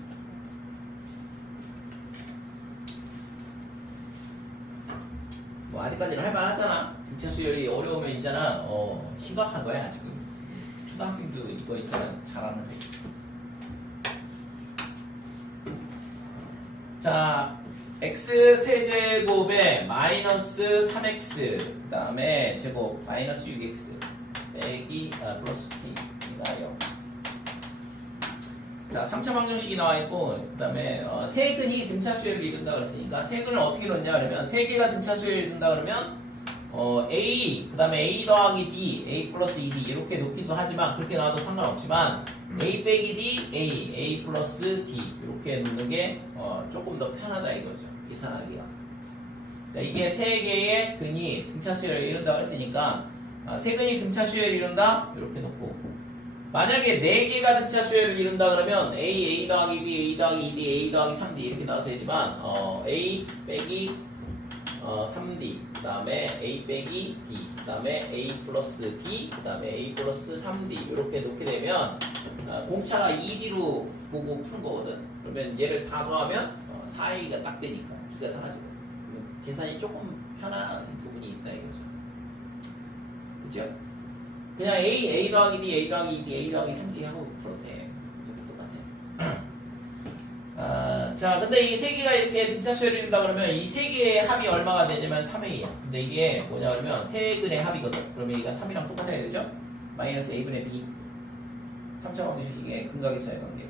뭐 아직까지는 할만하잖아. 등차 수열이 어려우면 있잖아. 심각한 거야 지금. 초등학생도 이거 있잖아 잘하는데. 자, x 세제곱에 마이너스 3x 그 다음에 제곱 마이너스 6x 빼기 플러스 t가 0. 자, 3차 방정식이 나와있고 그 다음에 세근이 등차 수열을 이룬다 그랬으니까 세근을 어떻게 넣냐 그러면 3개가 등차 수열을 이룬다 그러면 a 그 다음에 a 더하기 d a 플러스 2d 이렇게 놓기도 하지만 그렇게 나와도 상관없지만 a 빼기 d a 플러스 d 이렇게 놓는 게 조금 더 편하다 이거죠. 계산하기가. 이게 3개의 근이 등차 수열을 이룬다 그랬으니까 세근이 등차 수열을 이룬다 이렇게 놓고 만약에 4개가 등차 수열을 이룬다 그러면 a 더하기 b, a 더하기 2d, a 더하기 3d 이렇게 나와도 되지만 a 빼기 3d 그 다음에 a 빼기 d 그 다음에 a 플러스 d 그 다음에 a 플러스 3d 이렇게 놓게 되면 공차가 2d로 보고 푸는 거거든. 그러면 얘를 다 더하면 4a가 딱 되니까 d가 사라지거든. 계산이 조금 편한 부분이 있다 이거죠. 그죠? 그냥 A 더하기 D, A 더하기 D, A 더하기 3D 하고 풀어도 돼. 어차피 똑같아. 자, 근데 이 세 개가 이렇게 등차 수열이다 그러면 이 세 개의 합이 얼마가 되냐면 3A야. 근데 이게 뭐냐 그러면 세근의 합이거든. 그러면 얘가 3이랑 똑같아야 되죠? 마이너스 A분의 B. 3차 방정식의 근각의 차이 관계.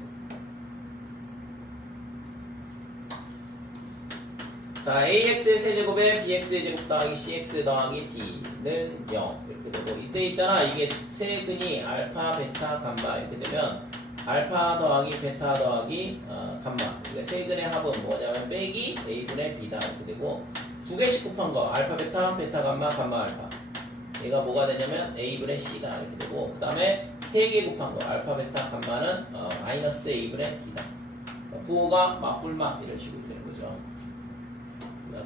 자, AX의 세제곱에 BX의 제곱 더하기 CX 더하기 D는 0 이렇게 되고, 이때 있잖아 이게 세근이 알파, 베타, 감마 이렇게 되면 알파 더하기 베타 더하기 감마. 그러니까 세근의 합은 뭐냐면 빼기 A분의 B다 이렇게 되고, 두 개씩 곱한 거 알파 베타, 베타 감마, 감마 알파. 얘가 뭐가 되냐면 A분의 C다 이렇게 되고, 그 다음에 세 개 곱한 거 알파 베타 감마는 마이너스 A분의 D다. 부호가 맞불맞 이런 식으로 되는 거죠.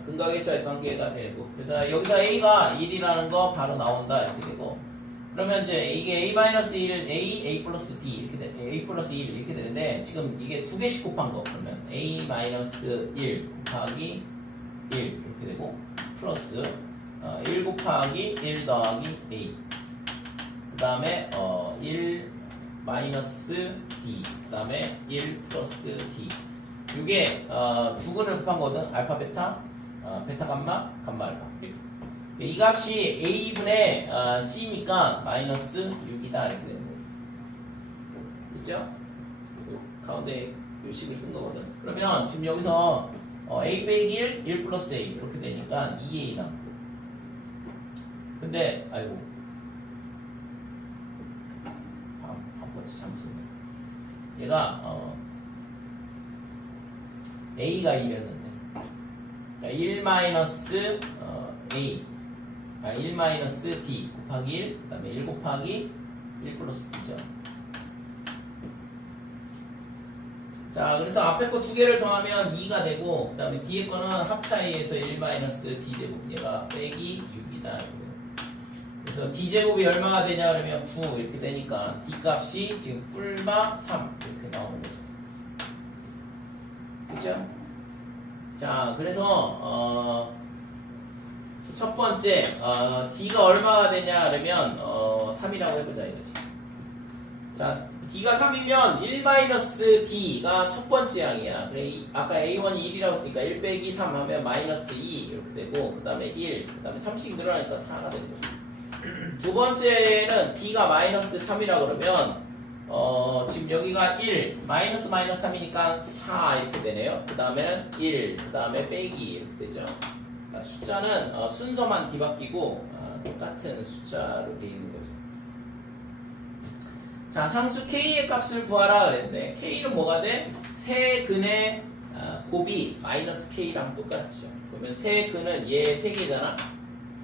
근각의수의 관계가 되고, 그래서 여기서 A가 1이라는 거 바로 나온다 이렇게 되고, 그러면 이제 이게 A-1, A 플러스 D 이렇게 돼, A 플러스 1 이렇게 되는데, 지금 이게 두 개씩 곱한 거 그러면 A-1 곱하기 1 이렇게 되고, 플러스 1 곱하기 1 더하기 A, 그 다음에 1 마이너스 D, 그 다음에 1 플러스 D. 이게 두 근을 곱한 거거든. 알파 베타, 베타 감마, 감마 알파. 이 값이 A분의 C니까 마이너스 6이다 이렇게 되는 거예요. 그죠? 가운데 요 식을 쓴 거거든. 그러면 지금 여기서 A 빼기 1 플러스 A 이렇게 되니까 2A 남고. 근데 아이고 바보같이 잘못 썼네. 얘가 A가 1이었는데 1 마이너스 A 1 마이너스 D 곱하기 1, 그 다음에 1 곱하기 1 플러스 D죠. 자, 그래서 앞에 거 두 개를 더하면 2가 되고, 그 다음에 뒤에 거는 합차이에서 1 마이너스 D제곱, 얘가 빼기 6이다. 그래서 D제곱이 얼마가 되냐 그러면 9 이렇게 되니까 D 값이 지금 뿔마 3 이렇게 나오는 거죠. 그죠? 자, 그래서 첫 번째 D가 얼마가 되냐 그러면 3이라고 해보자 이거지. 자, D가 3이면 1-D가 첫 번째 항이야. 그래, 아까 A1이 1이라고 했으니까 1 빼기 3 하면 마이너스 2 이렇게 되고, 그 다음에 1, 그 다음에 3씩 늘어나니까 4가 되는 거지. 두 번째는 D가 마이너스 3이라고 그러면 지금 여기가 1, 마이너스 3이니까 4 이렇게 되네요. 그 다음에는 1, 그 다음에 빼기 이렇게 되죠. 그러니까 숫자는 순서만 뒤바뀌고 똑같은 숫자로 되어 있는 거죠. 자, 상수 K의 값을 구하라 그랬는데, K는 뭐가 돼? 세 근의 곱이 마이너스 K랑 똑같죠. 그러면 세 근은 얘 세 개잖아.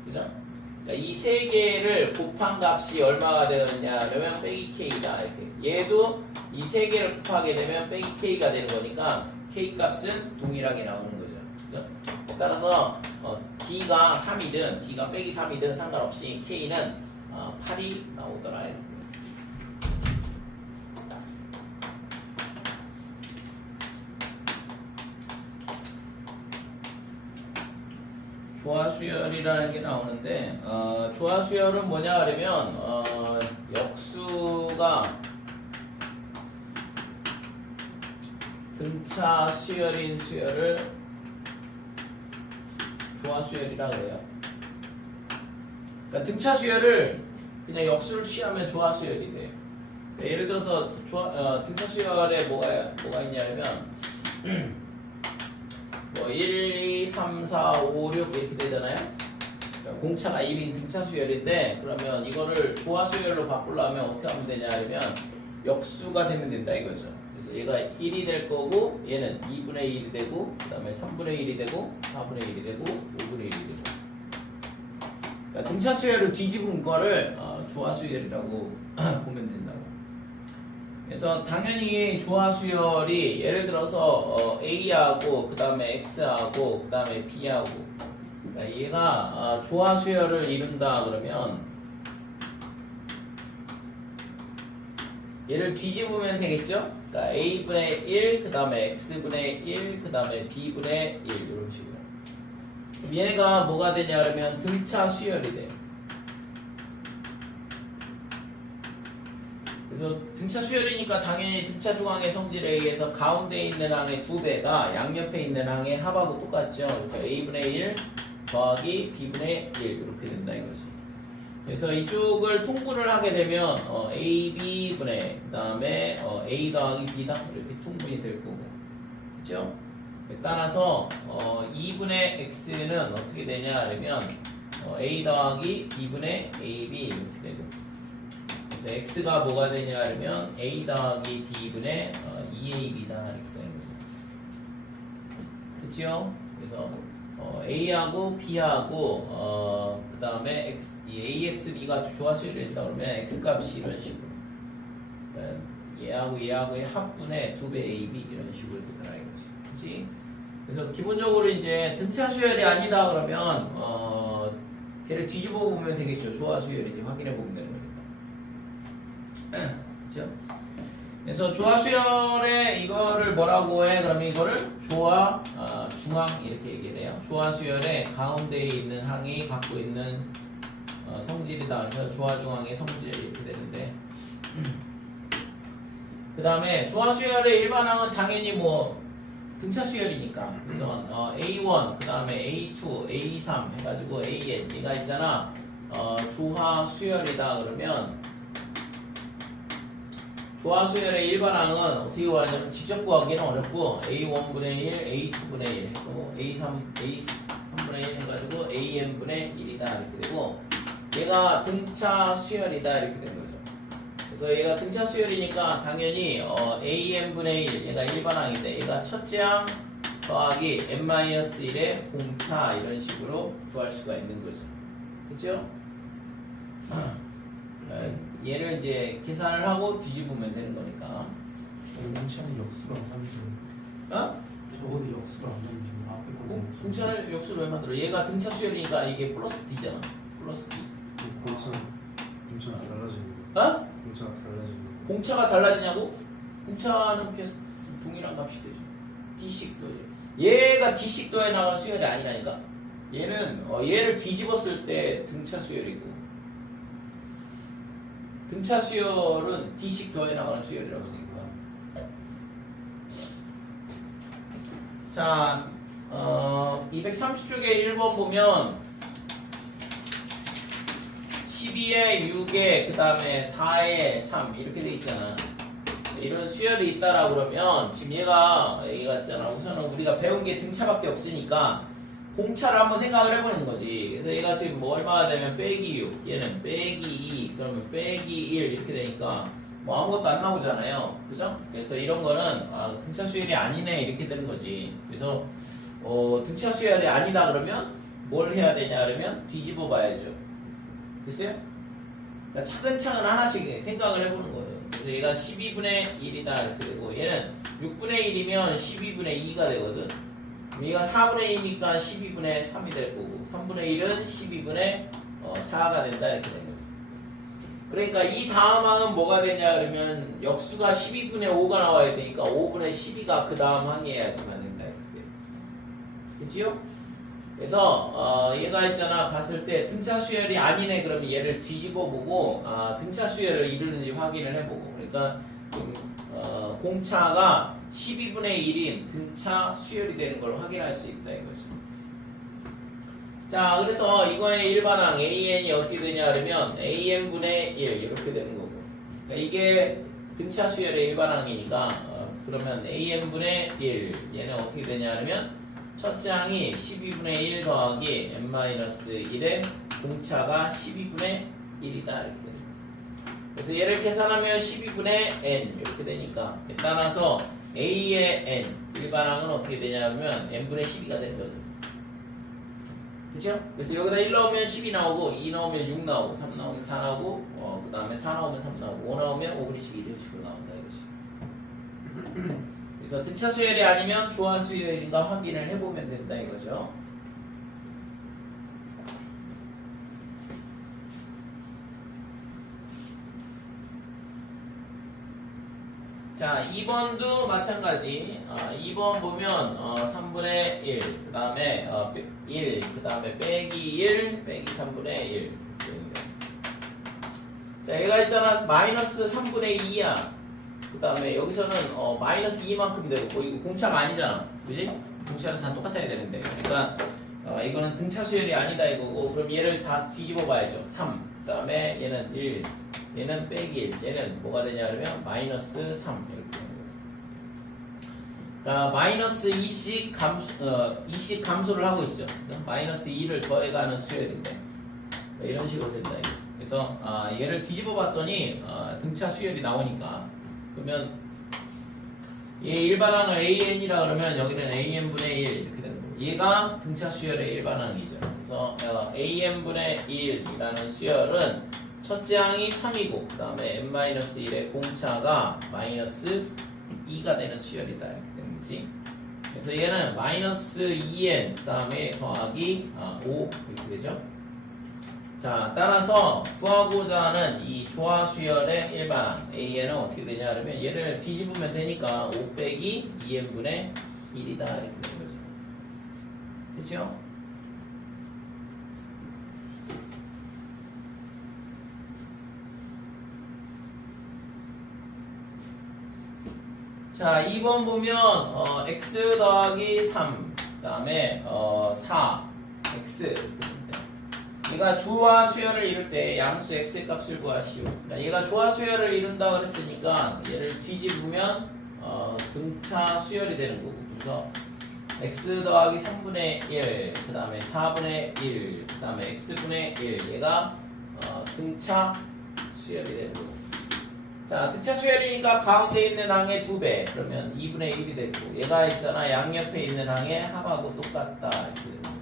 그죠? 이 세 개를 곱한 값이 얼마가 되느냐 그러면 빼기 K다 이렇게. 얘도 이 세 개를 곱하게 되면 빼기 K가 되는 거니까 K 값은 동일하게 나오는 거죠. 그죠? 따라서 D가 3이든 D가 빼기 3이든 상관없이 K는 8이 나오더라. 조화수열이라는 게 나오는데, 조화수열은 뭐냐 그러면 역수가 등차 수열인 수열을 조화수열이라 그래요. 그러니까 등차 수열을 그냥 역수를 취하면 조화수열이 돼요. 그러니까 예를 들어서 등차 수열에 뭐가 있냐면 뭐 1, 2, 3, 4, 5, 6 이렇게 되잖아요. 그러니까 공차가 1인 등차 수열인데, 그러면 이거를 조화 수열로 바꾸려면 어떻게 하면 되냐 하면 역수가 되면 된다 이거죠. 그래서 얘가 1이 될 거고, 얘는 2분의 1이 되고, 그 다음에 3분의 1이 되고, 4분의 1이 되고, 5분의 1이 되고. 그러니까 등차 수열을 뒤집은 거를 조화 수열이라고 보면 된다고. 그래서 당연히 조화수열이 예를 들어서 A하고 그 다음에 X하고 그 다음에 B하고, 그러니까 얘가 조화수열을 이룬다 그러면 얘를 뒤집으면 되겠죠? 그러니까 A분의 1, 그 다음에 X분의 1, 그 다음에 B분의 1 이런 식으로. 얘가 뭐가 되냐 그러면 등차 수열이 돼. 그래서 등차 수열이니까 당연히 등차 중앙의 성질에 의해서 가운데 있는 항의 2배가 양옆에 있는 항의 합하고 똑같죠. 그래서 a분의 1 더하기 b분의 1 이렇게 된다 이거지. 그래서 이쪽을 통분을 하게 되면 ab분의 그 다음에 a 더하기 b다 이렇게 통분이 될 거고, 그렇죠? 따라서 2분의 x는 어떻게 되냐 그러면 a 더하기 b분의 ab 이렇게 되고, 그래서 x가 뭐가 되냐 하면 a 더하기 b분의 2ab다 이렇게 되는 거죠. 됐죠? 그래서 a하고 b하고 그 다음에 ax, b가 조화수열이 된다 그러면 x값이 이런 식으로 얘하고 얘하고의 합분의 2배 ab 이런 식으로 되더라 이거지. 그치? 그래서 기본적으로 이제 등차 수열이 아니다 그러면 걔를 뒤집어 보면 되겠죠. 조화수열인지 확인해 보면 되는 거니까. 그죠? 그래서 조화수열에 이거를 뭐라고 해? 그러면 이거를 조화 중항 이렇게 얘기해요. 조화수열의 가운데에 있는 항이 갖고 있는 성질이다. 그래서 조화중항의 성질 이렇게 되는데, 그 다음에 조화수열의 일반항은 당연히 뭐 등차 수열이니까. 그래서 A1, 그 다음에 A2, A3 해가지고 AN 얘가 있잖아. 조화수열이다 그러면 조화수열의 일반항은 어떻게 구하냐면 직접 구하기는 어렵고 A1분의 1, A2분의 1 했고 A3분의 1 해가지고 AN분의 1이다 이렇게 되고, 얘가 등차 수열이다 이렇게 되는 거죠. 그래서 얘가 등차 수열이니까 당연히 AN분의 1 얘가 일반항인데 얘가 첫째 항 더하기 N-1의 공차 이런 식으로 구할 수가 있는 거죠. 그쵸? 얘를 이제 계산을 하고 뒤집으면 되는 거니까. 공차는 역수로 안 만들어. 적어도 역수로 안 만들어. 앞에 거 공차를 역수로 왜 만들어? 얘가 등차 수열이니까 이게 플러스 D잖아. 플러스 D. 공차가 달라지는 거. 공차가 달라지는 거. 공차가 달라지냐고? 공차는 계속 동일한 값이 되죠. D씩 더해. 얘가 D씩 더해 나가는 수열이 아니라니까. 얘는 얘를 뒤집었을 때 등차 수열이고, 등차 수열은 D씩 더해 나가는 수열이라고 쓰니까. 자, 230쪽에 1번 보면 12에 6에 그 다음에 4에 3 이렇게 돼 있잖아. 이런 수열이 있다라고 그러면 지금 얘가 있잖아. 우선은 우리가 배운 게 등차밖에 없으니까 공차를 한번 생각을 해보는 거지. 그래서 얘가 지금 뭐 얼마가 되면 빼기 6, 얘는 빼기 2, 그러면 빼기 1 이렇게 되니까 뭐 아무것도 안 나오잖아요. 그죠? 그래서 이런 거는 등차 수열이 아니네 이렇게 되는 거지. 그래서 등차 수열이 아니다 그러면 뭘 해야 되냐 그러면 뒤집어 봐야죠. 됐어요? 그러니까 차근차근 하나씩 생각을 해보는 거죠. 그래서 얘가 12분의 1이다 이렇게 되고, 얘는 6분의 1이면 12분의 2가 되거든. 얘가 4분의 2니까 12분의 3이 될 거고, 3분의 1은 12분의 4가 된다 이렇게 되는 거죠. 그러니까 이 다음 항은 뭐가 되냐 그러면 역수가 12분의 5가 나와야 되니까 5분의 12가 그 다음 항이어야지만 된다 이렇게. 그치요? 그래서 얘가 있잖아. 봤을 때 등차 수열이 아니네 그러면 얘를 뒤집어 보고 등차 수열을 이루는지 확인을 해보고, 그러니까 공차가 12분의 1인 등차 수열이 되는 걸 확인할 수 있다 이거죠. 자, 그래서 이거의 일반항 AN이 어떻게 되냐 그러면 AN분의 1 이렇게 되는 거고, 그러니까 이게 등차 수열의 일반항이니까 그러면 AN분의 1 얘는 어떻게 되냐 그러면 첫째 항이 12분의 1 더하기 N-1의 공차가 12분의 1이다 이렇게 됩니다. 그래서 얘를 계산하면 12분의 N 이렇게 되니까, 따라서 A의 N 일반항은 어떻게 되냐면 N분의 12가 되는 거죠. 그쵸? 그래서 여기다 1 나오면 12 나오고, 2 나오면 6 나오고, 3 나오면 4 나오고, 그 다음에 4 나오면 3 나오고, 5 나오면 5분의 12 이런 식으로 나온다 이것이. 그래서 등차 수열이 아니면 조화 수열인가 확인을 해보면 된다 이거죠. 자, 2번도 마찬가지. 2번 보면 3분의 1, 그 다음에 1, 그 다음에 빼기 1, 빼기 3분의 1. 자, 얘가 있잖아. 마이너스 3분의 2야. 그 다음에 여기서는 마이너스 2만큼 되고, 이거 공차가 아니잖아. 그지? 공차는 다 똑같아야 되는데. 그러니까 이거는 등차 수열이 아니다 이거고, 그럼 얘를 다 뒤집어 봐야죠. 3. 그 다음에 얘는 1. 얘는 빼기 1. 얘는 뭐가 되냐 그러면 마이너스 3. 이렇게 되는 거예요. 자, 마이너스 2씩 감소를 하고 있죠. 그래서 마이너스 2를 더해가는 수열인데. 이런 식으로 된다. 이거. 그래서 얘를 뒤집어 봤더니 등차 수열이 나오니까 그러면 얘 일반항을 AN이라 그러면 여기는 AN분의 1 이렇게 되는 거고 얘가 등차 수열의 일반항이죠. 그래서 AN분의 1이라는 수열은 첫째 항이 3이고 그 다음에 n-1의 공차가 마이너스 2가 되는 수열이다 이렇게 되는 거지. 그래서 얘는 마이너스 2n 그 다음에 더하기 5 이렇게 되죠. 자, 따라서 구하고자 하는 이 조화수열의 일반항 AN은 어떻게 되냐 그러면 얘를 뒤집으면 되니까 5 빼기 2n분의 1이다 이렇게 되는 거죠. 됐죠? 자, 2번 보면 x 더하기 3 그 다음에 4 x 얘가 조화 수열을 이룰 때 양수 x의 값을 구하시오. 얘가 조화 수열을 이룬다 그랬으니까 얘를 뒤집으면 등차 수열이 되는 거고. 그래서 x 더하기 3분의 1, 그 다음에 4분의 1, 그 다음에 x분의 1 얘가 등차 수열이 되는 거고. 자, 등차 수열이니까 가운데 있는 항의 2배 그러면 2분의 1이 되고 얘가 있잖아 양옆에 있는 항의 합하고 똑같다 이렇게 되는 거고.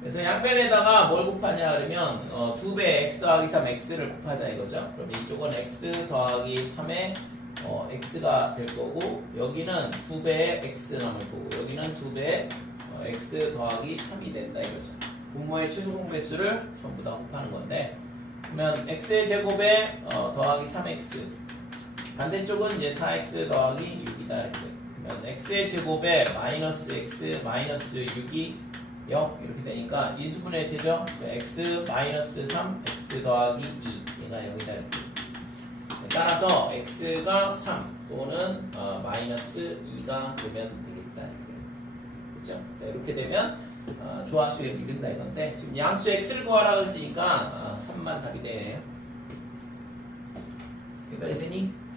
그래서 양변에다가 뭘 곱하냐 그러면 2배 x 더하기 3 x를 곱하자 이거죠. 그럼 이쪽은 x 더하기 3의 x가 될 거고 여기는 2배의 x 남을 거고 여기는 2배의 x 더하기 3이 된다 이거죠. 분모의 최소 공배수를 전부 다 곱하는 건데 그러면 x의 제곱에 더하기 3x 반대쪽은 이제 4x 더하기 6이다 이렇게 그러면 x의 제곱에 마이너스 x 마이너스 6이 0 이렇게 되니까 인수분해 되죠? x 마이너스 3 x 더하기 2 얘가 0이다 이렇게. 따라서 x가 3 또는 마이너스 2가 되면 되겠다 이렇게. 그렇죠? 이렇게 되면 조화수열을 이룬다 이건데 지금 양수 x를 구하라고 했으니까 3만 답이 되네요. 여기까지 되니?